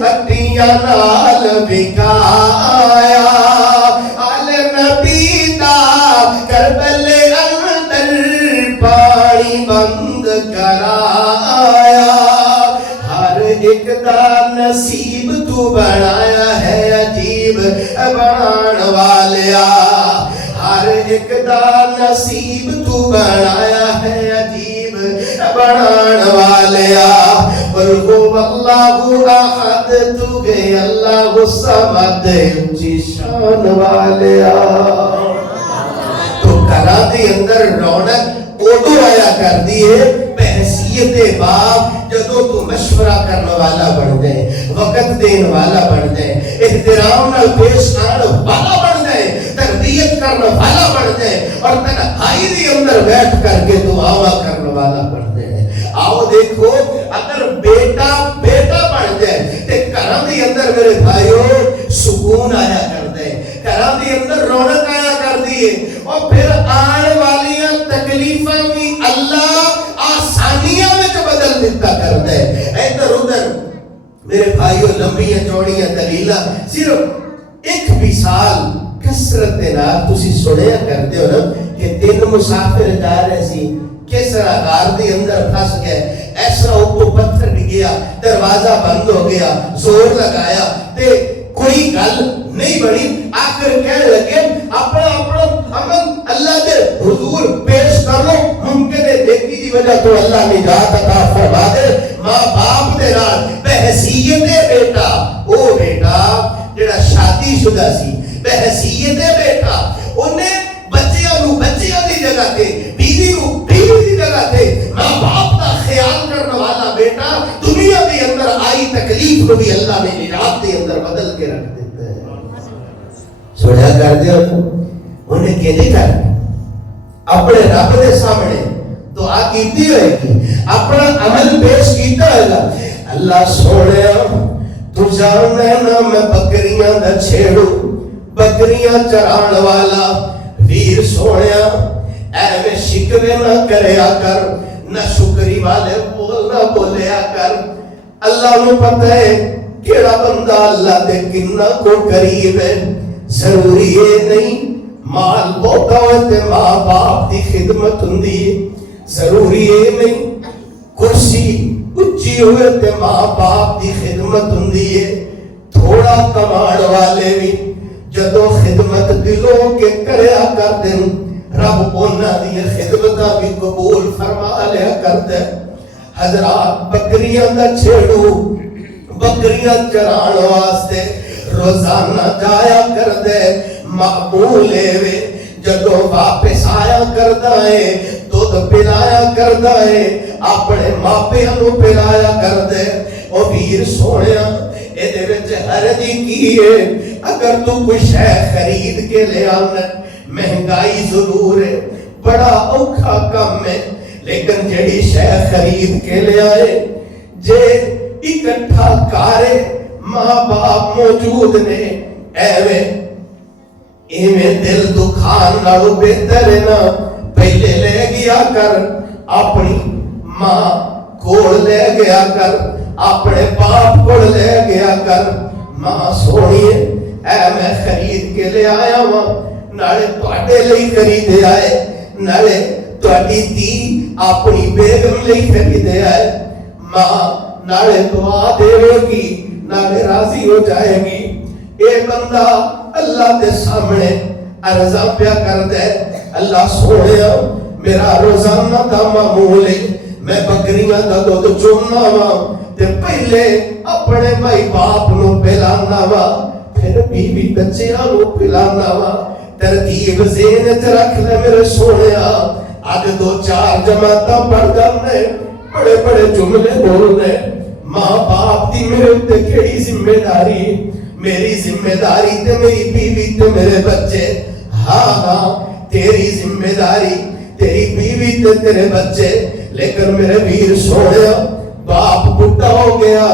کٹیاں نال وکایا. آل نبی دا کربلے اندر پانی بند کرایا. ہر ایک دا نصیب تو بنایا ہے عجیب بنان والیا. ہر ایک دا نصیب تو بنایا ہے عجیب بنان والیا. قل هو اللہ احد, تو گئے اللہ الصمد اچھی شان والیا. تو گھراں دے اندر رونق اودو آیا کر دی ہے بحیثیت باپ جدو تو مشورہ کرنے والا بن جائے, وقت دین والا بن جائے, احترام نال پیش آنے والا بن جائے, تربیت کرنے والا بن جائے, اور تنہائی دی اندر بیٹھ کر کے دعا کرنے والا بن جائے. آؤ دیکھو اگر بیٹا بن جائے تے گھراں دے اندر میرے بھائیو سکون آیا کر دے, گھراں دے اندر رونق آیا کر دیے, اور پھر آنے والیاں تکلیفاں بھی اللہ آسانیاں میں بدل دیتا کر دے. ادھر ادھر میرے بھائیو لمبیاں چوڑیاں دلیلاں صرف ایک مثال کثرت نال تسی سنیا کرتے ہو نا کہ 3 مسافر جا رہے سی, کسرا غار دے اندر پھنس گئے, ایسا اوپر پتھر ڈگیا, دروازہ بند ہو گیا, زور لگایا تے کوئی گل نہیں بڑی. آخر کہنے لگے اپنا عمل اللہ کے حضور پیش کر لو, ممکن ہے نیکی دی وجہ تو اللہ نجات عطا فرما دے. ماں باپ دے نال بحیثیت بیٹا, او بیٹا جڑا شادی شدہ سی, بحیثیت بیٹا انہیں بچیاں دی جگہ تے, بیوی دی جگہ تے ماں باپ دا خیال کرنے والا بیٹا دنیا دے اندر آئی تکلیف کو بھی اللہ نے نجات دے اندر بدل کے رکھ دیتا ہے. سوچا کر دے انہیں کہنے کر اپنے رب دے سامنے دعا کیتی ہوئے گی, اپنا عمل پیش کیتا ہوئے گا. اللہ سوڑے تو جانے نا میں بکریاں دا چھیڑو, بکریاں چران والا ویر سوڑیا اے میں شکوے نہ کریا کر, نہ شکری والے بولنا بولیا کر. اللہ نے پتہ ہے کیڑا بندہ اللہ دے کنہ کو قریب ہے. ضروری ہے نہیں مال بہتا ہوئے ماں باپ دی خدمت ہوندی ہے, ضروری ہے نہیں کرسی اچھی ہوئے تے ماں باپ دی خدمت ہوندی ہے. تھوڑا کماڑ والے بھی جدو خدمت دلوں کے کریا کر دیں, رب اونا دی خدمتہ بھی قبول فرما لیا کرتے. حضرات بکریاں دا چھیڑو, بکریاں چران واسطے روزانہ جایا کر دے, مقبولے وے جدو واپس آیا کردا ہے, دودھ پلایا کردا ہے, اپنے ماپیاں نو پلایا کر دے. او ویر سونیا اے وچ حرج کی ہے اگر تو کوئی شے خرید کے لے آنا مہنگائی ضرور ہے بڑا اوکھا کم ہے لیکن جڑی شے خرید کے لے آئے جے اکٹھا کارے ماں باپ موجود نے ایویں دل دکھان نالوں بہتر ہے نا پہلے لے گیا کر اپنی ماں کوڑ لے گیا کر اپنے باپ کوڑ لے گیا کر ماں سونی اے میں خرید کے لے آیا ہوں نالے تواڈے لئی خریدے آئے نالے تواڈی دھی اپنی بیگم لئی خریدے آئے ماں نالے دعا دے گی نالے راضی ہو جائے گی اے بندہ اللہ دے سامنے عرضہ پیا کر دے اللہ سونے میرا روزانہ دا معمول ہے میں بکریاں دا دودھ چونا وا تے پہلے اپنے مائی باپ نو پلانا وا پھر بیوی بچیاں نو پلانا وا ترتیب ذہن وچ رکھ لے میرے سونیا اج 2-4 جماعتاں پڑھ جانے بڑے بڑے جملے بولنے ماں باپ دی میرے تے کیڑی ذمہ داری میری ذمہ داری تے میری بیوی تے میرے بچے ہاں ہاں تیری ذمہ داری تیری بیوی تے تیرے بچے لیکن میرے ویر سوڑیا باپ بڑھا ہو گیا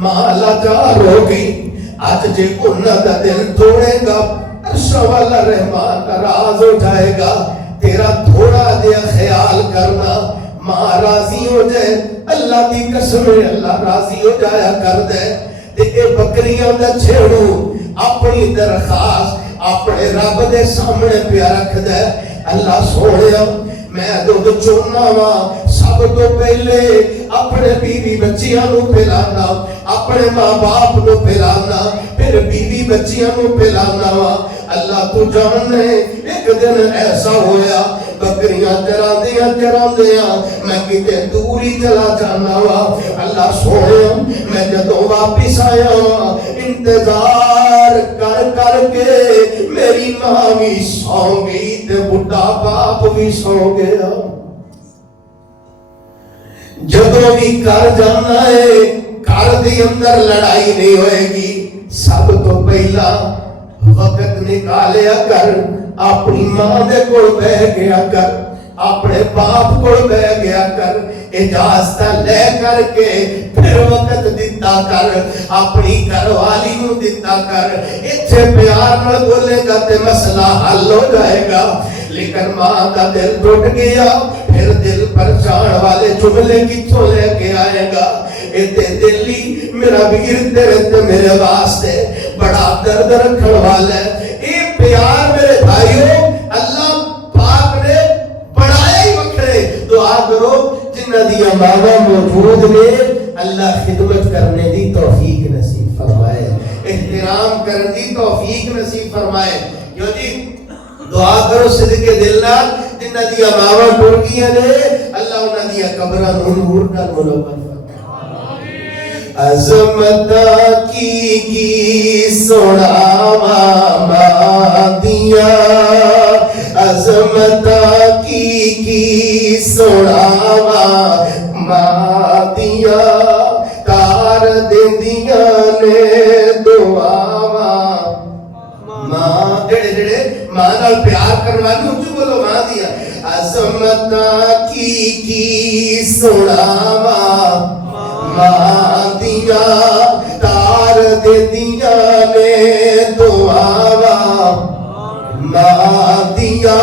ماں لاچار ہو گئی آج جے انہاں دا دل توڑے گا عرش والا رحمان ناراض ہو جائے گا تیرا تھوڑا جہا خیال کرنا ماں راضی ہو جائے اللہ دی قسم اللہ راضی ہو جایا کر دے تے بکریاں دا چھیڑو اپنی درخواست اپنے رب دے سامنے پیا رکھ دے اللہ سوڑیا میں دودھ چونا وا سب تو پہلے اپنے بیوی بچیاں نو پلانا اپنے ماں باپ نو پلانا پھر بیوی بچیاں نو پلانا وا اللہ تو جاننے ایک دن ایسا ہویا بکریاں چراندیاں میں کتے دوری چلا جانا وا اللہ سوڑیا میں جدوں واپس آیا وا انتظار کر کر کے میری ماں بھی سو گئی تے بڑھا باپ بھی سو گیا جدوں بھی کر جانا ہے گھر دے اندر لڑائی نہیں ہوئے گی سب تو پہلا وقت نکالیا کر اپنی ماں دے کول بیٹھ گیا کر اپنے باپ کول بیٹھ گیا کر اجازت لے کر کے پھر وقت دیتا کر اپنی گھر والی نو دیتا کر ایتھے پیار نال بولے گا تے مسئلہ حل ہو جائے گا لیکن ماں کا دل ٹوٹ گیا پھر دل پر جان والے جملے کتھوں لے کے آئے گا اتے دلی میرا ویر تیرے تے میرے واسطے بڑا درد رکھن والا ہے اے پیار میرے بھائیو اللہ پاک نے بڑھائے ہی وکھرے دعا کرو جنہ دیا ماں موجود نے اللہ خدمت کرنے دی توفیق نصیب فرمائے احترام کرنے دی توفیق نصیب فرمائے کیوں جی دعا کرو صدقے دل نال جنہ دیا ماں ٹر گیا نے اللہ انہاں دیا قبراں نور نال منور فرمائے عظمت کی سناوا ماں دیا عظمت کی سناوا ماں دیا تار دیندیاں نے دعاوا ماں جڑے ماں نال پیار کروانے اونچی بولو ماں دیا عظمت کی سناوا ماں دیا تار دیندیاں نے دعاوا ماں دیا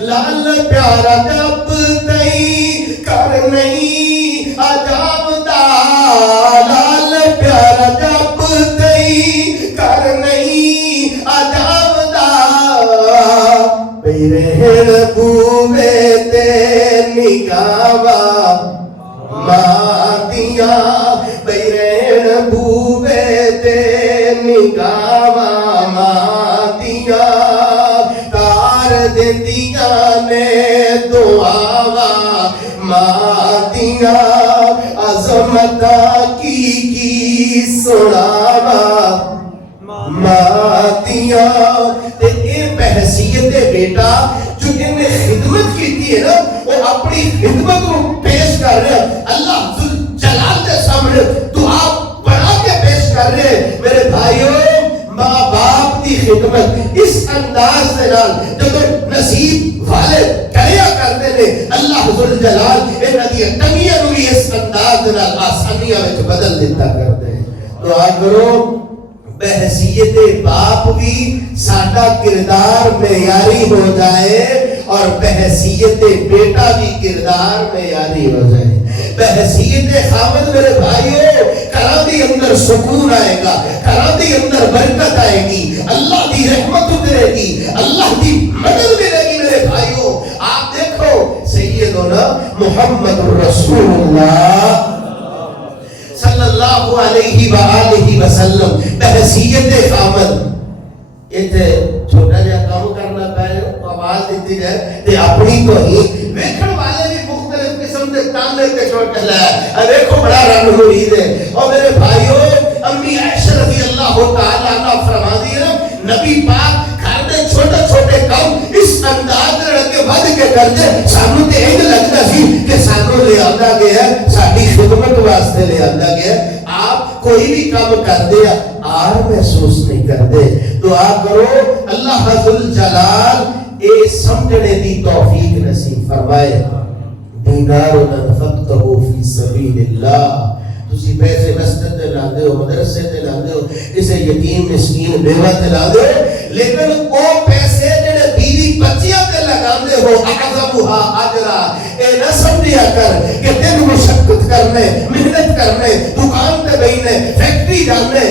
لال پیارا جب تئی کر نہیں عجاب دا لال پیارا جب تئی کر نہیں عجاب دا بے رہن بوے تے نگاوا ماں دیا بے رہن بوے تے نگاوا ماں دیا دیندیاں نے دعاوا ماں دیا عظمت کی سناوا ماں دیا تے اے بحثیت بیٹا جو ان نے خدمت کی ہے نا وہ اپنی خدمت کو پیش کر رہے ہیں اللہ جلال کے سامنے دعا بڑھا کے پیش کر رہے ہیں. میرے بھائیوں ماں باپ کی خدمت اس انداز سے جب نصیب والے کریا کرتے ہیں اللہ ذل جلال انہاں دی کمیاں نوں اس انداز نال آسانیاں وچ بدل دیتا کرتے ہیں. دعا کرو بحیثیت باپ بھی ساڈا کردار معیاری ہو جائے اور بحیثیت بیٹا بھی کردار معیاری ہو جائے. بحیثیت خامد میرے بھائیوں گھراں دے اندر سکون آئے گا, گھراں دے اندر برکت آئے گی, اللہ دی رحمت اترے گی, اللہ دی مدد ملے گی. میرے بھائیوں آپ دیکھو سیدنا محمد رسول اللہ صلی اللہ علیہ وآلہ وسلم بحیثیت خامد ایتھے چھوٹا جہا کام کرنا پائے آواز دیتی جائے تے اپنی تو ہی ویکھن والے بھی مختلف قسم دے تانے تے چھوٹا ہے. دیکھو بڑا رنگ مرید ہے. اور میرے بھائیوں امی عائشہ رضی اللہ تعالی عنہ فرماتی ہے نبی پاک گھر دے چھوٹے چھوٹے کام اس انداز دے رکھ کے ود کے کرتے سانو تے انج لگدا سی کہ سانو لے آندا گیا ہے ساڈی خدمت واسطے لے آندا گیا ہے. آپ کوئی بھی کام کردے آر محسوس نہیں کرتے. دعا کرو اللہ ذل جلال اے سمجھنے دی توفیق نصیب فرمائے. دینار انفقتہ فی سبیل اللہ تسی پیسے مسجد تے لاندے ہو, مدرسے تے لاندے ہو, کسے یتیم مسکین بیوہ تے لاندے ہو, لیکن او پیسے جڑے بیوی بچیاں تے لگاندے ہو اعظمھا اجرا اے نہ سمجھیا کر کہ دن مشقت کرنے محنت کرنے دکان تے بیٹھنے فیکٹری جانے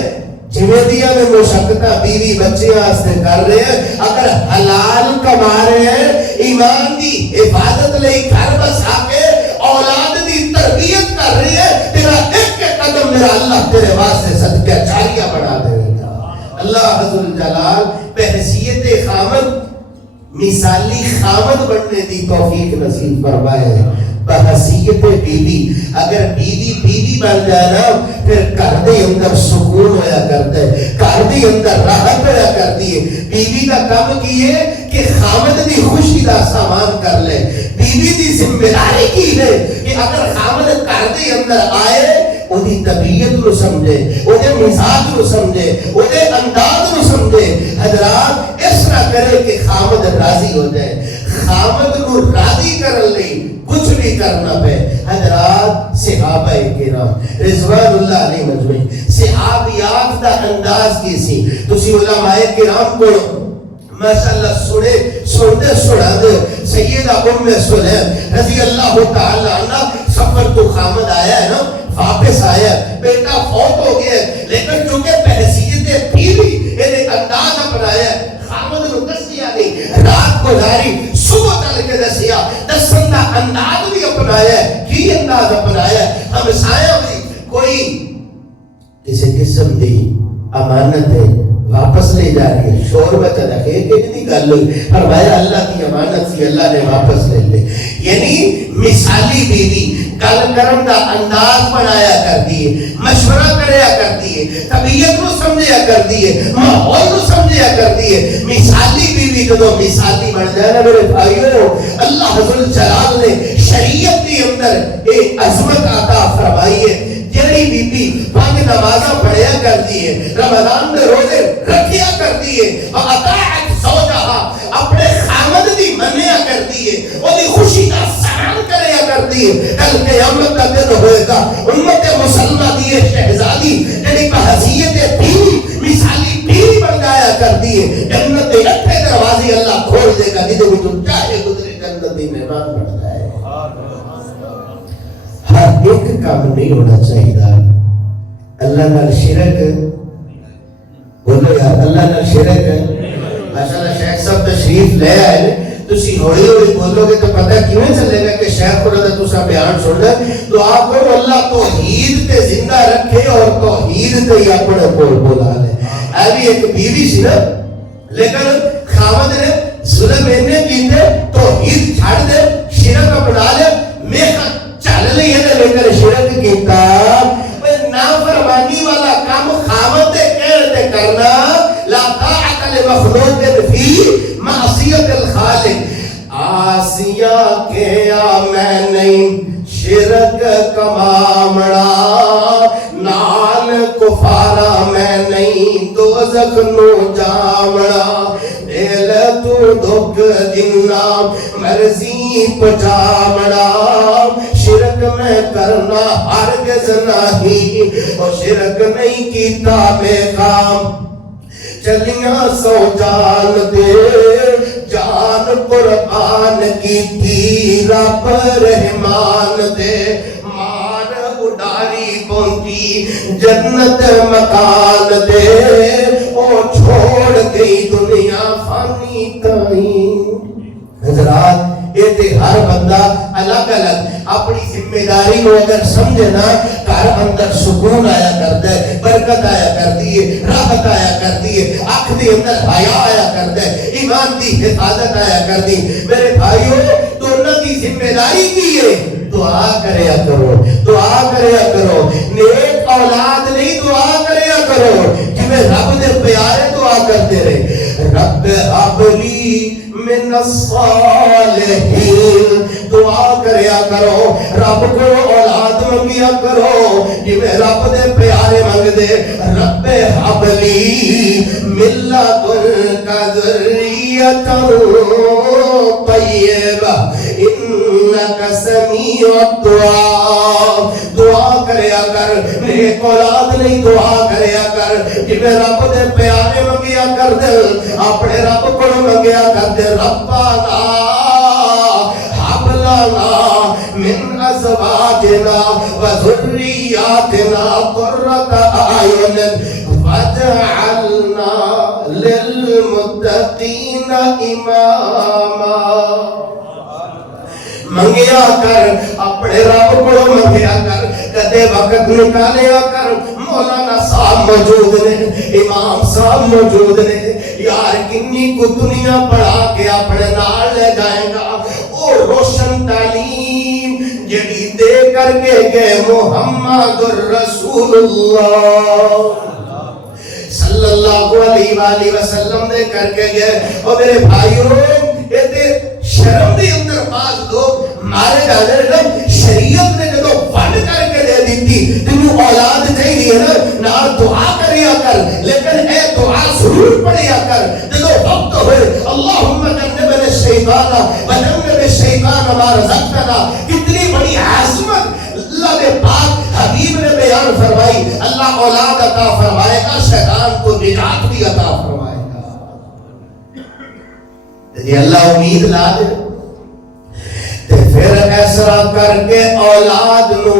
جویں دیاں میں مشقتاں بیوی بچیاں واسطے کر رہے ہیں. اگر حلال کما رہے ہیں ایمان دی حفاظت لئی گھر بسا کے اولاد دی تربیت کر رہی ہے تیرا ایک ایک قدم میرا اللہ تیرے واسطے صدقہ جاریہ بنا دے گا. اللہ ذل جلال بحیثیت خامد مثالی خامد بننے دی توفیق نصیب فرمائے. بحیثیت بیوی اگر بیوی بن جائے نا پھر گھر دے اندر سکون ہویا کرتا ہے, گھر دے اندر راحت ہویا کرتی ہے. بیوی کا کام کی ہے کہ خامد دی خوشی دا سامان کر لے. بیوی دی ذمہ داری کی ہے کہ اگر خامد گھر دے اندر آئے اودی طبیعت کو سمجھے, اودے مزاج کو سمجھے, اودے انداز کو سمجھے. حضرات اس طرح کرے کہ خامد راضی ہو جائے. خامد کو راضی کرن لئی کچھ بھی کرنا پہ. حضرات صحابہ کرام رضوان اللہ علیہ مجمعین صحابیات دا انداز کی سی تسی علماء کرام کو ماشاءاللہ سنتے سنا دے. سیدہ ام سلیم رضی اللہ تعالی عنہ سفر تو خامد آیا ہے نا واپس آیا بیٹا فوت ہو گیا لیکن چونکہ بحیثیت بیوی انہیں انداز اپنایا خامد کو دسیا نہیں رات گزاری صبح چل کے دسیا دسن کا انداز بھی اپنایا کی انداز اپنایا. ہم سایہ بھی کوئی کسی قسم دی امانت ہے واپس لے جا رہی ہے شور بچا رکھے کہ نہیں گل ہوئی فرمایا اللہ کی امانت سی اللہ نے واپس لے لے. یعنی مثالی بیوی گل کرم دا انداز بنایا کرتی ہے, مشورہ کریا کرتی ہے, طبیعت کو سمجھیا کرتی ہے, ماحول کو سمجھیا کرتی ہے. مثالی بیوی جدو مثالی بن جائے نا میرے بھائیو اللہ ذل جلال نے شریعت کے اندر ایک عظمت عطا فرمائی ہے. جڑی بی بی پانچ نمازاں پڑھیا کرتی ہے, رمضان میں روزے رکھیا کرتی ہے, اور اطاعت زوجہا اپنے خامد دی منیا کرتی ہے, اور دی خوشی کا سلام کریا کرتی ہے. کل قیامت کا دن ہوئے گا امت مسلمہ دی شہزادی جڑی بحیثیت بیوی مثالی بیوی بن جایا کرتی ہے جنت کے اٹھے دروازے اللہ کھول دے گا جدے وہ چاہے گزرے جنت دی مہمان بن جائے. ہر ایک کام نہیں ہونا چاہیے. اللہ نال شرک بولو یار اللہ نال شرک. ماشاءاللہ شیخ صاحب تشریف لے آئے تسی ہوئی ہوئی بولو گے تو پتہ کیوں چلے گا کہ شیخ خدا دا تسا بیان سن لے. تو آپ کو اللہ توحید تے زندہ رکھے اور توحید تے ہی اپنے کول بولا لے. اے بھی ایک بیوی سی نا لیکن خامد نے ظلم انہیں کیتے توحید چھڑ دے شرک اپنا لے میخ چل لئی ہے لے کر شرک کیتا. نافرمانی والا کام خامد دے کہتے کرنا لا طاعت لمخلوق فی معصیت الخالق. آسیہ کیا میں نہیں شرک کمامڑا دوزخ نو جاونا دل تو دکھ جنا مرضی پہنچاونا شرک میں کرنا ہرگز نہیں اور شرک نہیں کیتا میں کام چلیاں سو جان دے جان قرآن کی تھی رب رحمان دے مار اڈاری پہنچی جنت مکان دے او چھوڑ گئی دنیا فانی تائیں حضرات یہ ہر بندہ الگ الگ اپنی ذمہ داری کو اگر سمجھے نا گھر اندر سکون آیا کرتا ہے برکت آیا کرتی ہے راحت آیا کرتی ہے آنکھ دے اندر حیا آیا کرتا ہے ایمان دی حفاظت آیا کرتی میرے بھائیو دونوں کی ذمہ داری کی ہے دعا کریا کرو دعا کریا کرو نیک اولاد نہیں دعا کریا کرو کہ میں رب دے پیارے دعا کرتے رہے رب ابلی من الصالحین دعا کریا کرو رب کو اولاد منگیا کرو جی میں رب دے پیارے منگ دے رب حبلی ملت کا ذریت طیبہ انکا سمیع الدعا دعا کریا کر نیک اولاد نہیں دعا کریا کر جی میں رب دے پیارے منگیا کر دے اپنے رب کو منگیا کر دے ربنا حب لنا من ازواجنا وذریاتنا قرۃ اعین واجعلنا للمتقین اماما منگیا کر اپنے رب کو منگیا کر کدے وقت نکالیا کر مولانا صاحب موجود نے امام صاحب موجود نے یار کنی کو دنیا پڑھا کے اپنے نال لے جائے گا او روشن تعلیم جڑی دے کر کے گئے محمد الرسول اللہ صلی اللہ علیہ وآلہ وسلم دے کر کے گئے اور میرے بھائیوں یہ شرم دے اندر بعض لوگ مارے جانے لگ شریعت نے جو فن کر کے دے دیتی تنہوں اولاد چاہیے نا نہ دعا کریا کر لیکن اے دعا ضرور پڑھیا کر جو وقت ہوئے اللہم جنبنا الشیطان وجنب الشیطان ما رزقتنا کتنی بڑی عظمت اللہ نے پاک حبیب نے بیان فرمائی اللہ اولاد عطا فرمائے گا شیطان کو نجات بھی عطا فرمائے گا یہ اللہ امید لا دے تے پھر ایسا کر کے اولاد نو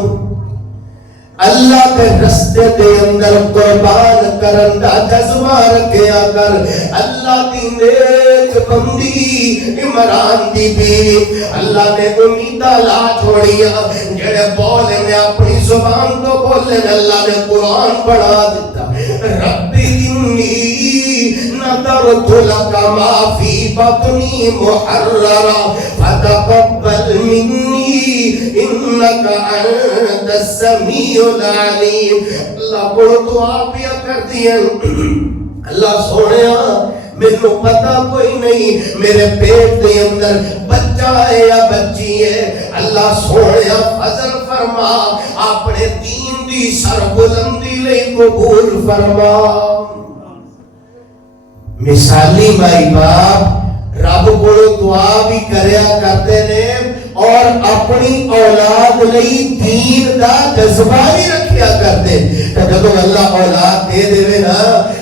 اللہ کے رستے دے اندر قربان کرن دا جذبہ رکھیا کر اللہ دی نیک بندی عمران دی بیوی اللہ نے امیدہ لا چھوڑیا جڑے بولے میں اپنی زبان تو بولے اللہ نے قرآن پڑھا دیتا رب انی نظرت لك ما في بطني محررا فتقبل مني انك انت السميع العليم اللہ کو دعا پیا کرتی ہے اللہ سونیا میرے پتہ کوئی نہیں میرے پیٹ دے اندر بچہ ہے یا بچی ہے اللہ سونیا فضل فرما اپنے دین دی سربلندی لئی قبول فرما مثالی مائی باپ رب کو دعا بھی کریا کرتے نے اور اپنی اولاد لئی دین دا جذبہ بھی رکھیا کرتے تو جب اللہ اولاد دے دے نا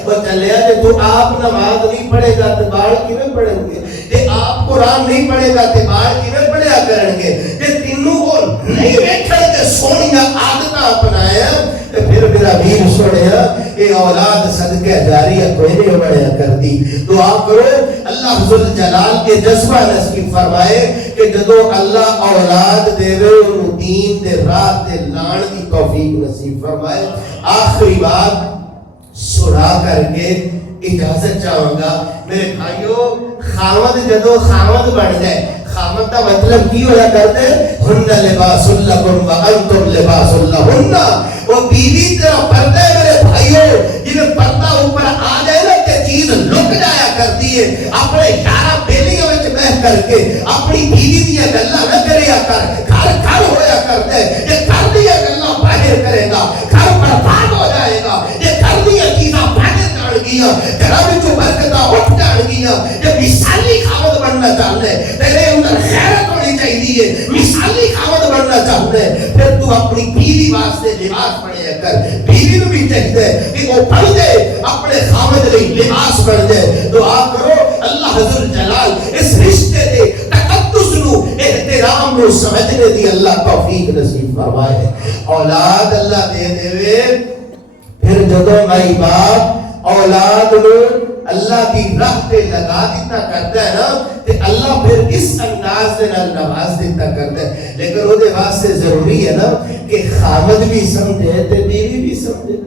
وہ چلیا کہ تو آپ نماز نہیں پڑھے گا تو بار کیویں پڑھیں گے کہ آپ قرآن نہیں پڑھے گا تو بار کیویں پڑھیا کریں گے کہ تینوں کو نہیں ویکھن کے سونیاں عادتاں اپنایا تو پھر میرا ویر سنیا یہ اولاد صدقہ جاریہ کوئی نہیں بڑھیا کرتی دعا کرو اللہ ذو الجلال کے جذبہ نصیب فرمائے کہ جدو اللہ اولاد دے وے انہوں دین دے رات دے لان دی توفیق نصیب فرمائے آخری بات سنا کر کے اجازت چاہوں گا میرے بھائیو خامد جدو خامد بڑھ جائے خامد کا مطلب کی ہویا کرتے ہن لباس لکم وانتم لباس لہن وہ بیوی تیرا پردہ ہے میرے بھائیو جنہیں پردہ اوپر آ جائے نا کہ چیز لک جایا کرتی ہے اپنے اشارہ بیلیوں میں بہ کر کے اپنی بیوی دیا گلہ نہ کریا کر گھر ہویا کرتے یہ گھر دیا گلہ باہر کرے گا گھر برباد ہو جائے گا یہ گھر دیا چیزاں باہر جان گیا چاہتا ہے، تیرے اندر غیرت ہونی چاہیے، مثالی خاوند بننا چاہتا ہے، پھر تو اپنی بیوی واسطے لباس پڑھیا کر. بیوی نو بھی چاہیے کہ وہ پڑھ دے اپنے خاوند لئی لباس بن جائے. دعا کرو اللہ ذل جلال اس رشتے دے تقدس نو احترام نو سمجھنے دی اللہ توفیق نصیب فرمائے. اولاد اللہ دے دے، پھر جدوں مائی باپ اولاد نو اللہ کی راہ پہ لگا دیتا کرتا ہے نا، تے اللہ پھر اس انداز سے نواز دیتا کرتا ہے. لیکن وہ دے واسطے ضروری ہے نا کہ خامد بھی سمجھے تے بیوی بھی سمجھے.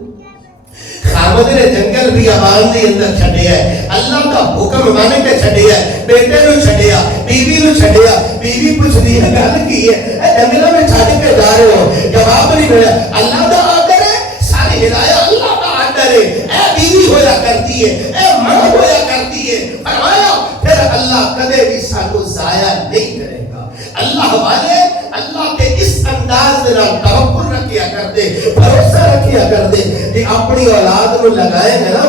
خامد نے جنگل بھی آبان دے اندر چھڑیا ہے، اللہ کا حکم مانے کے چھڑیا ہے، بیٹے نو چھڑیا، بیوی نو چھڑیا. بیوی پوچھ دی ہے گل کی ہے اے جنگل میں چھڑ کے جا رہے ہو؟ جواب نہیں ملا. اللہ دا آرڈر ہے، ساری ہدایت اللہ کا آرڈر ہے. اے بیوی ہویا کرتی ہے، اے ماں ہویا کرتی ہے. فرمایا پھر اللہ کدے بھی سانو ضائع نہیں کرے گا. اللہ والے اللہ کے اس انداز میں توکل رکھیا کر دے، بھروسہ رکھیا کر دے کہ اپنی اولاد کو لگائے گا نا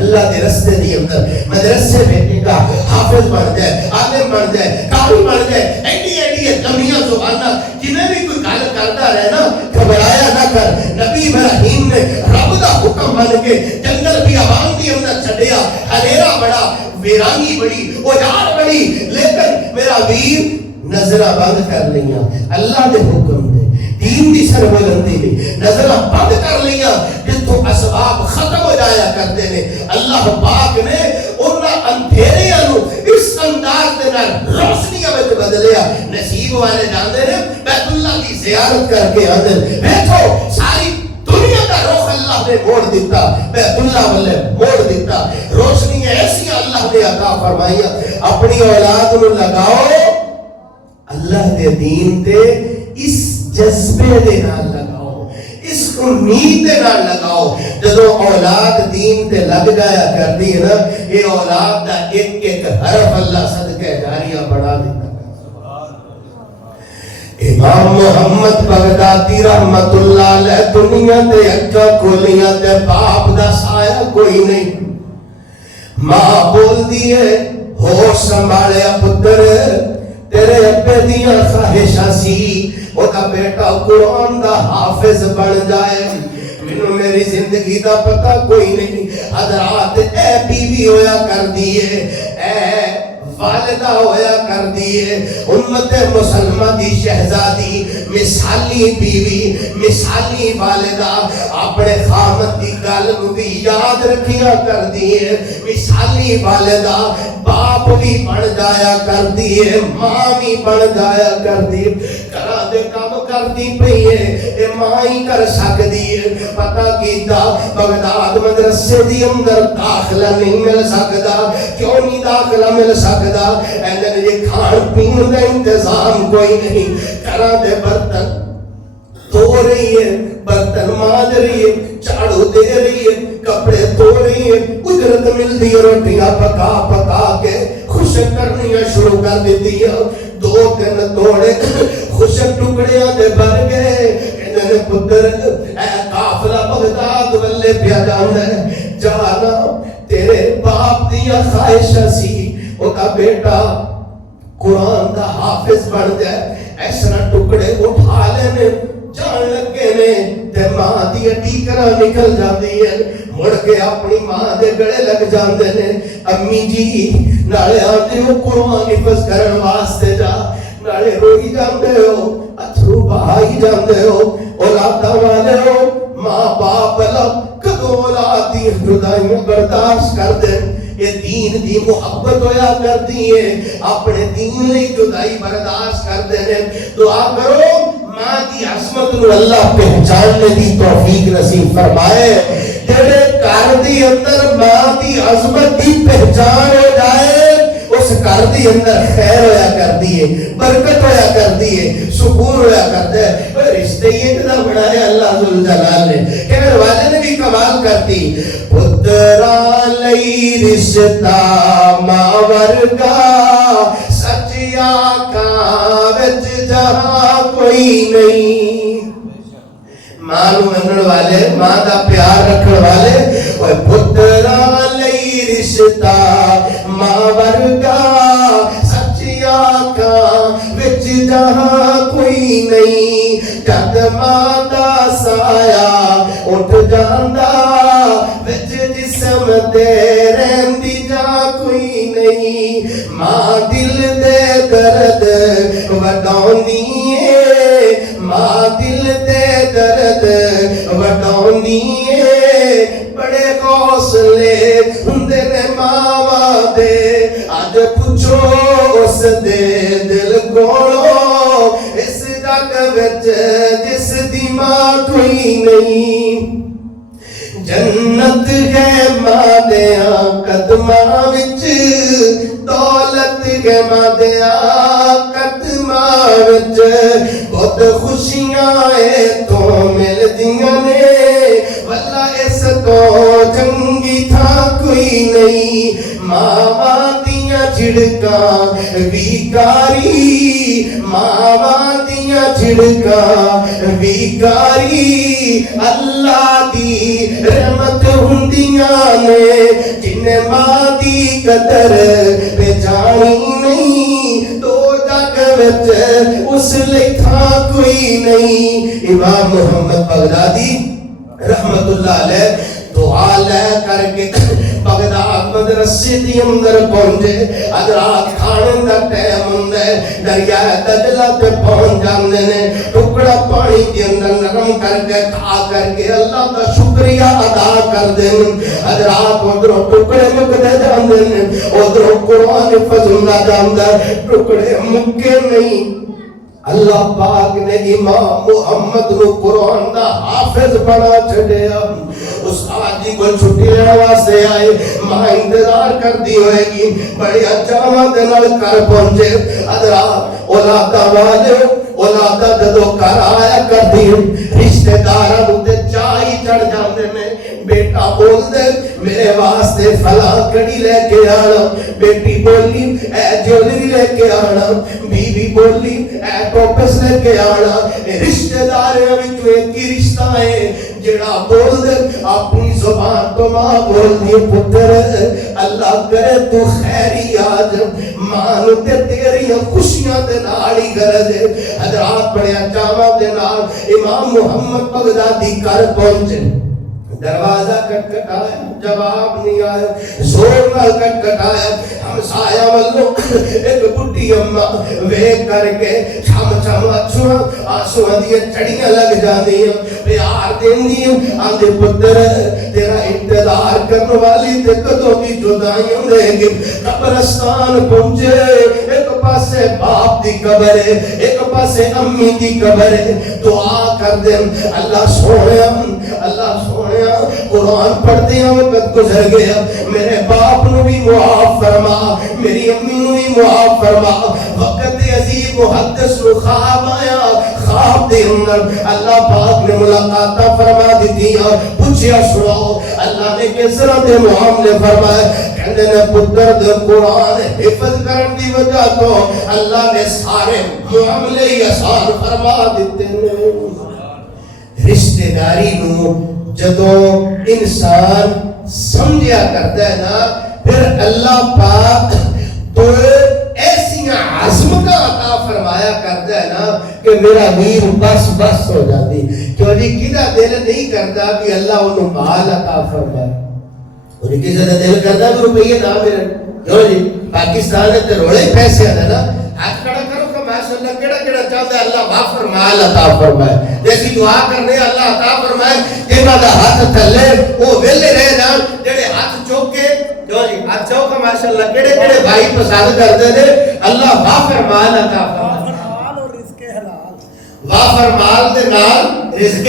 اللہ کے رستے دی اندر مدرسے بھیجے گا، حافظ بن جائے، عالم بن جائے، قاری بن جائے. ایڈی ایڈی لمبیاں زباناں جنہیں بھی کوئی گل کرتا رہے نا گھبرایا نہ کر. نبی ابراہیم نے رب دا حکم بن کے جنگل بھی عوام دی اندر چھڈیا، اندھیرا بڑا، ویرانی بڑی، اجاڑ بڑی، لیکن میرا ویر نظرہ بند کر لیا اللہ دے حکم دے، دین دی سربلندی دی نظرہ بند کر لیا جتوں اسباب ختم ہو جایا کرتے نے. اللہ پاک نے انہاں اندھیریاں نو اس انداز دے نال روشنیاں وچ بدلیا. نصیب والے جاندے نے بیت اللہ کی زیارت کر کے آندے دیکھو ساری دنیا کا رخ اللہ نے موڑ دیتا، بیت اللہ والے موڑ دیتا. روشنی ایسی اللہ نے عطا فرمائیاں. اپنی اولاد نو لگاؤ اللہ دے دین تے اس جذبے دے نال لگاؤ، اس امید دے نال لگاؤ. جدو اولاد دین تے لگ جایا کرتی ہے نا، یہ اولاد دا ایک ایک حرف اللہ صدقہ جاریہ بڑھا دیتا. امام محمد بغدادی رحمت اللہ علیہ دنیا تے اکا کھولیاں تے باپ دا سایہ کوئی نہیں. ماں بول دیئے ہوش سنبھالیا پتر تیرے ابے دیاں خواہشاں سی او دا بیٹا قرآن دا حافظ بن جائے. مینوں میری زندگی دا پتہ کوئی نہیں. حضرات اے بیوی ہویا کر دیئے، اے والدہ ہویا کر دیئے، امت مسلمہ دی شہزادی، مثالی بیوی، مثالی والدہ، اپنے خامد دی گل بھی یاد رکھیا کر دیئے. مثالی والدہ باپ بھی بن جایا کر دیئے، ماں بھی بن جایا کر دیئے. کرا دے کام کر دی پئیے اے ماں ہی کر سکتی ہے. پتہ کیتا بغداد مدرسے دی اندر داخلہ نہیں مل سکتا. کیوں نہیں داخلہ مل سکتا؟ ایندن یہ کھان پین کا انتظام کوئی نہیں. کرا دے برتن دھو رہی ہے، برتن مانج رہی ہے، جھاڑو دے رہی ہے، کپڑے دھو رہی ہے، اجرت ملتی ہے، روٹیاں پکا پکا کے خشک کرنیاں شروع کر دیتی ہے. 2-3 توڑے خشک ٹکڑیاں دے بھر گئے. ایندن پتر اے قافلہ بغداد والے پیا جاندا ہے، جانا تیرے باپ دیا خواہشاں سی او دا بیٹا قرآن دا حافظ بن جائے. اس طرح ٹکڑے اٹھا لینے جان لگے نے تے ماں دی ٹیکرا نکل جاندی ہے، مڑ کے اپنی ماں دے گڑے لگ جاندے نے. امی جی نالے آندے ہو قرآن حفظ کرن واسطے جا، نالے روئی جاندے ہو، اتھرو بہائی جاندے ہو. اولاداں والے ہو، ماں باپ والا کدوں اولاد دی جدائیاں برداشت کر دے. یہ دین دی محبت ہویا کرتی ہے، اپنے دین لئی جدائی برداشت کر دے. دعا کرو ماں دی عظمت نو اللہ پہچاننے دی توفیق نصیب فرمائے. جڑے گھر دی اندر ماں دی عظمت دی پہچان ہو جائے اس گھر دی اندر خیر ہویا کرتی ہے، برکت ہویا کرتی ہے، سکون ہویا کرتا ہے. رشتے یہ کدا بنایا اللہ ذل جلال نے کہ میرے والے نے بھی کمال کرتی. پترا لئی رشتہ ماں ورگا سچیا کا وچ جہاں کوئی نہیں. ماں نو منن والے، ماں دا پیار رکھن والے، اوے پترا لئی رشتہ ماں ورگا جد ماں دا سایہ اٹھ جاندا وچ جسم دے رہندی جا کوئی نہیں ماں دل دے درد وڈاونی ہے ماں دل دے درد وڈاونی ہے بڑے حوصلے ہوندے نے ماواں دے اج پوچھو اس دے دل کولوں اس جگ وچ جس دی ماں کوئی نہیں جنت ہے ماں دیاں قدماں وچ دولت ہے ماں دیاں قدماں وچ بہت خوشیاں تو ملدیاں نے واللہ اس تو چنگی تھا کوئی نہیں ماواں دیاں جھڑکاں ویکاری ماواں دیاں جھڑکاں ویکاری اللہ دی رحمت ہوندیاں نے جن ماں دی قدر پہچانی نہیں تو جگ وچ اس لئی تھا کوئی نہیں امام محمد بغدادی رحمت اللہ علیہ دعا لے کر کے بغداد مدرسے دی اندر پہنچے حضرات کھانے دا ٹائم ہوندا ہے دریائے دجلہ تے پہنچ جاندے نے ٹکڑا پانی دے اندر نرم کر کے کھا کر کے اللہ دا شکریہ ادا کر دے حضرات ادھروں ٹکڑے مکدے جاندے نے ادھروں قرآن فضلہ جاندا ٹکڑے مکے نہیں اللہ پاک نے امام محمد کو قرآن دا حافظ بنا چھڑیا استاد جی کو چھٹی لینے واسطے آئے ماں انتظار کر دی ہوئے گی بڑی اچھا دے نال کر پہنچے حضرات اولادہ والے اولادہ جدو کر آیا کر دی رشتہ داراں تے چائی چڑھ جاندے نے بیٹا بول دے میرے واسطے فلاں کڑی لے کے آنا بیٹی بولی اے جولری لے کے آنا بیوی بولی اے ٹوپس لے کے آنا رشتہ داریاں وچ ایک ہی رشتہ ہے جڑا بول دے اپنی زبان تو ماں بول دی پتر اللہ کرے تو خیری آج ماں تے تیری خوشیاں دے نال ہی غرض ہے حضرات بڑے چاواں دے نال امام محمد بغدادی کر پہنچے دروازہ کٹکھٹایا جواب نہیں آیا زور نال کٹکھٹایا ہمسایہ والوں ایک بڈھی اماں ویکھ کر کے چھم چھم اچھواں آنسواں دی چڑیاں لگ جاندیاں پیار دیندیاں آندے پتر تیرا انتظار کرن والی تے کدوں دی جدائیاں دے گی قبرستان پہنچے ایک پاسے باپ دی قبر ہے ایک پاسے امی دی قبر ہے دعا کر دیں اللہ سونے قرآن پڑھتے ہیں وقت گزر گیا میرے باپ نو بھی معاف فرما میری امی نو بھی معاف فرما وقت عظیم محدث نو خواب آیا خواب دے اندر اللہ پاک نے ملاقاتہ فرما دی دیا پوچھیا سناؤ اللہ نے کس طرح دے معاملے فرمائے کہنے نے پتر دے قرآن حفظ کرن دی وجہ تو اللہ نے سارے معاملے ہی آسان فرما دیتے ہیں رشتہ داری نو جدو انسان سمجھیا کرتا ہے نا پھر اللہ پاک تو ایسی عظم کا عطا فرمایا کرتا ہے نا کہ میرا ویر بس بس ہو جاتی کیوں جی کدھا دل نہیں کرتا کہ اللہ انہوں مال عطا فرمائے انہیں کسی کا دل کرتا کہ روپیے نہ میرے کیوں جی پاکستان ہے تو روڑے پیسے آنا نا ہاتھ کھڑا کرو کہ ماشاءاللہ کیڑا کیڑا چاہتا ہے اللہ غافر مال عطا فرمائے جیسی دعا کرنے اللہ عطا فرمائے جنہاں دا ہاتھ تھلے وہ ویلے رہ جان جڑے ہاتھ چوک کے جو جی ہاتھ چوک ماشاءاللہ کیڑے کیڑے بھائی پسند کرتے تھے اللہ غافر مال عطا فرمائے غافر مال دے نال رزق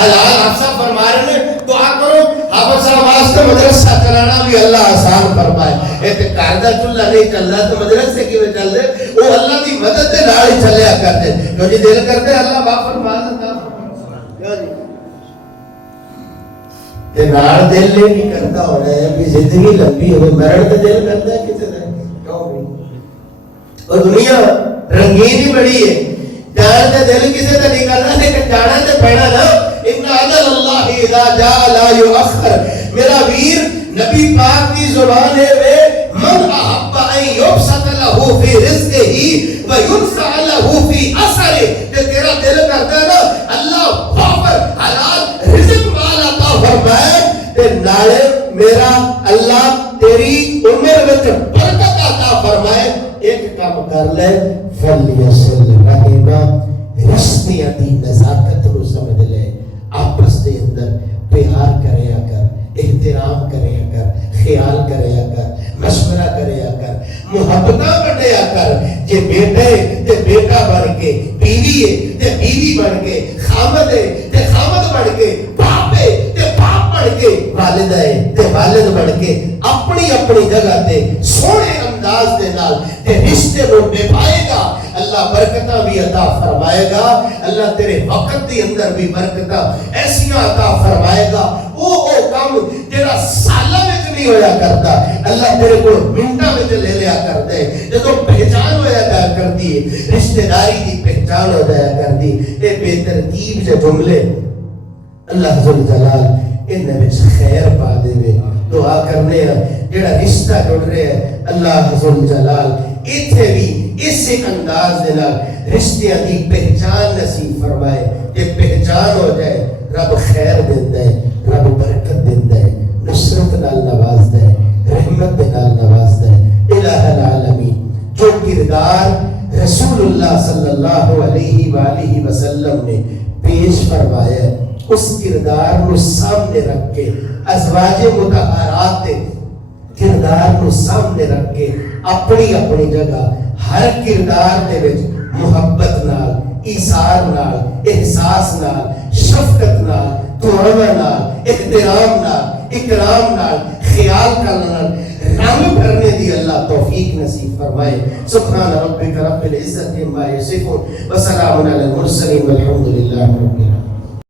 حلال حفظہ فرما رہے ہیں دعا کرو حافظ واسطے مدرسہ چلانا بھی اللہ آسان فرمائے اعتقادہ چلہ نہیں چل رہا تو مدرسے کی میں چل دے وہ اللہ کی مدد دے نال ہی چلیا کرتے جو جی دل کرتے اللہ غافر مال عطا فرمائے تے نال دل لے نہیں کرتا ہونا ہے بھی زندگی لمبی ہو مرن تے دل کرتا ہے کسی طرح کیوں بھی اور دنیا رنگین ہی بڑی ہے جان دے دل کسی تے نہیں کرنا لیکن جانا تے پینا نا ان اجل اللہ اذا جاء لا یؤخر میرا ویر نبی پاک کی زبان ہے وے من احب ان یبسط لہو فی رزقہ وینفع لہو فی اثرہ. کہ تیرا دل کرتا ہے نا اللہ وافر حلال رزق مال عطا فرمائے تے نالے میرا اللہ تیری عمر وچ برکت عطا فرمائے. ایک کام کر لے فلیصل رحمہ رشتیاں دی نزاکت نو سمجھ لے. آپس دے اندر پیار کریا کر, احترام کریا کر, خیال کریا کر, مشورہ کریا کر, محبتاں بڑھیا کر. جے بیٹے تے بیٹا بن کے, بیوی ہے تے بیوی بن کے, خامد ہے تے خامد بن کے, باپ ہے تے باپ بن کے, والد ہے تے والد بن کے اپنی اپنی جگہ تے سونے انداز دے نال تے رشتے نو نبھائے گا. اللہ برکتاں بھی عطا فرمائے گا. اللہ تیرے وقت دے اندر بھی برکتاں ایسیاں عطا فرمائے گا. او کام جڑا سالاں وچ نہیں ہویا کرتا اللہ تیرے کو منٹاں وچ لے لیا کردا ہے. جدوں پہچان ہویا کرتی ہے, رشتہ داری دی پہچان ہو جایا کرتی. اے بے ترتیب جے جملے اللہ ذل جلال ان وچ خیر پا دے. دعا کرنے جڑا رشتہ جڑ رہے ہیں اللہ ذل جلال ایتھے بھی اسی انداز دے نال رشتیاں دی پہچان نصیب فرمائے. یہ پہچان ہو جائے رب خیر دیندا ہے, رب برکت دیندا ہے, نصرت نال نوازدا ہے, رحمت دے نال نوازدا ہے. الہ العالمین جو کردار رسول اللہ صلی اللہ علیہ وآلہ وسلم نے پیش فرمایا ہے اس کردار کو سامنے رکھ کے ازواج مطہرات کردار کو سامنے رکھ کے اپنی اپنی جگہ ہر کردار دے وچ محبت نال, ایثار نال, احساس نال, شفقت نال, توجہ نال, احترام نال, اکرام نال, خیال کرنا نال رنگ بھرنے دی اللہ توفیق نصیب فرمائے. سبحان ربک رب العزت عما یصفون وسلام علی المرسلین والحمد للہ رب العالمین.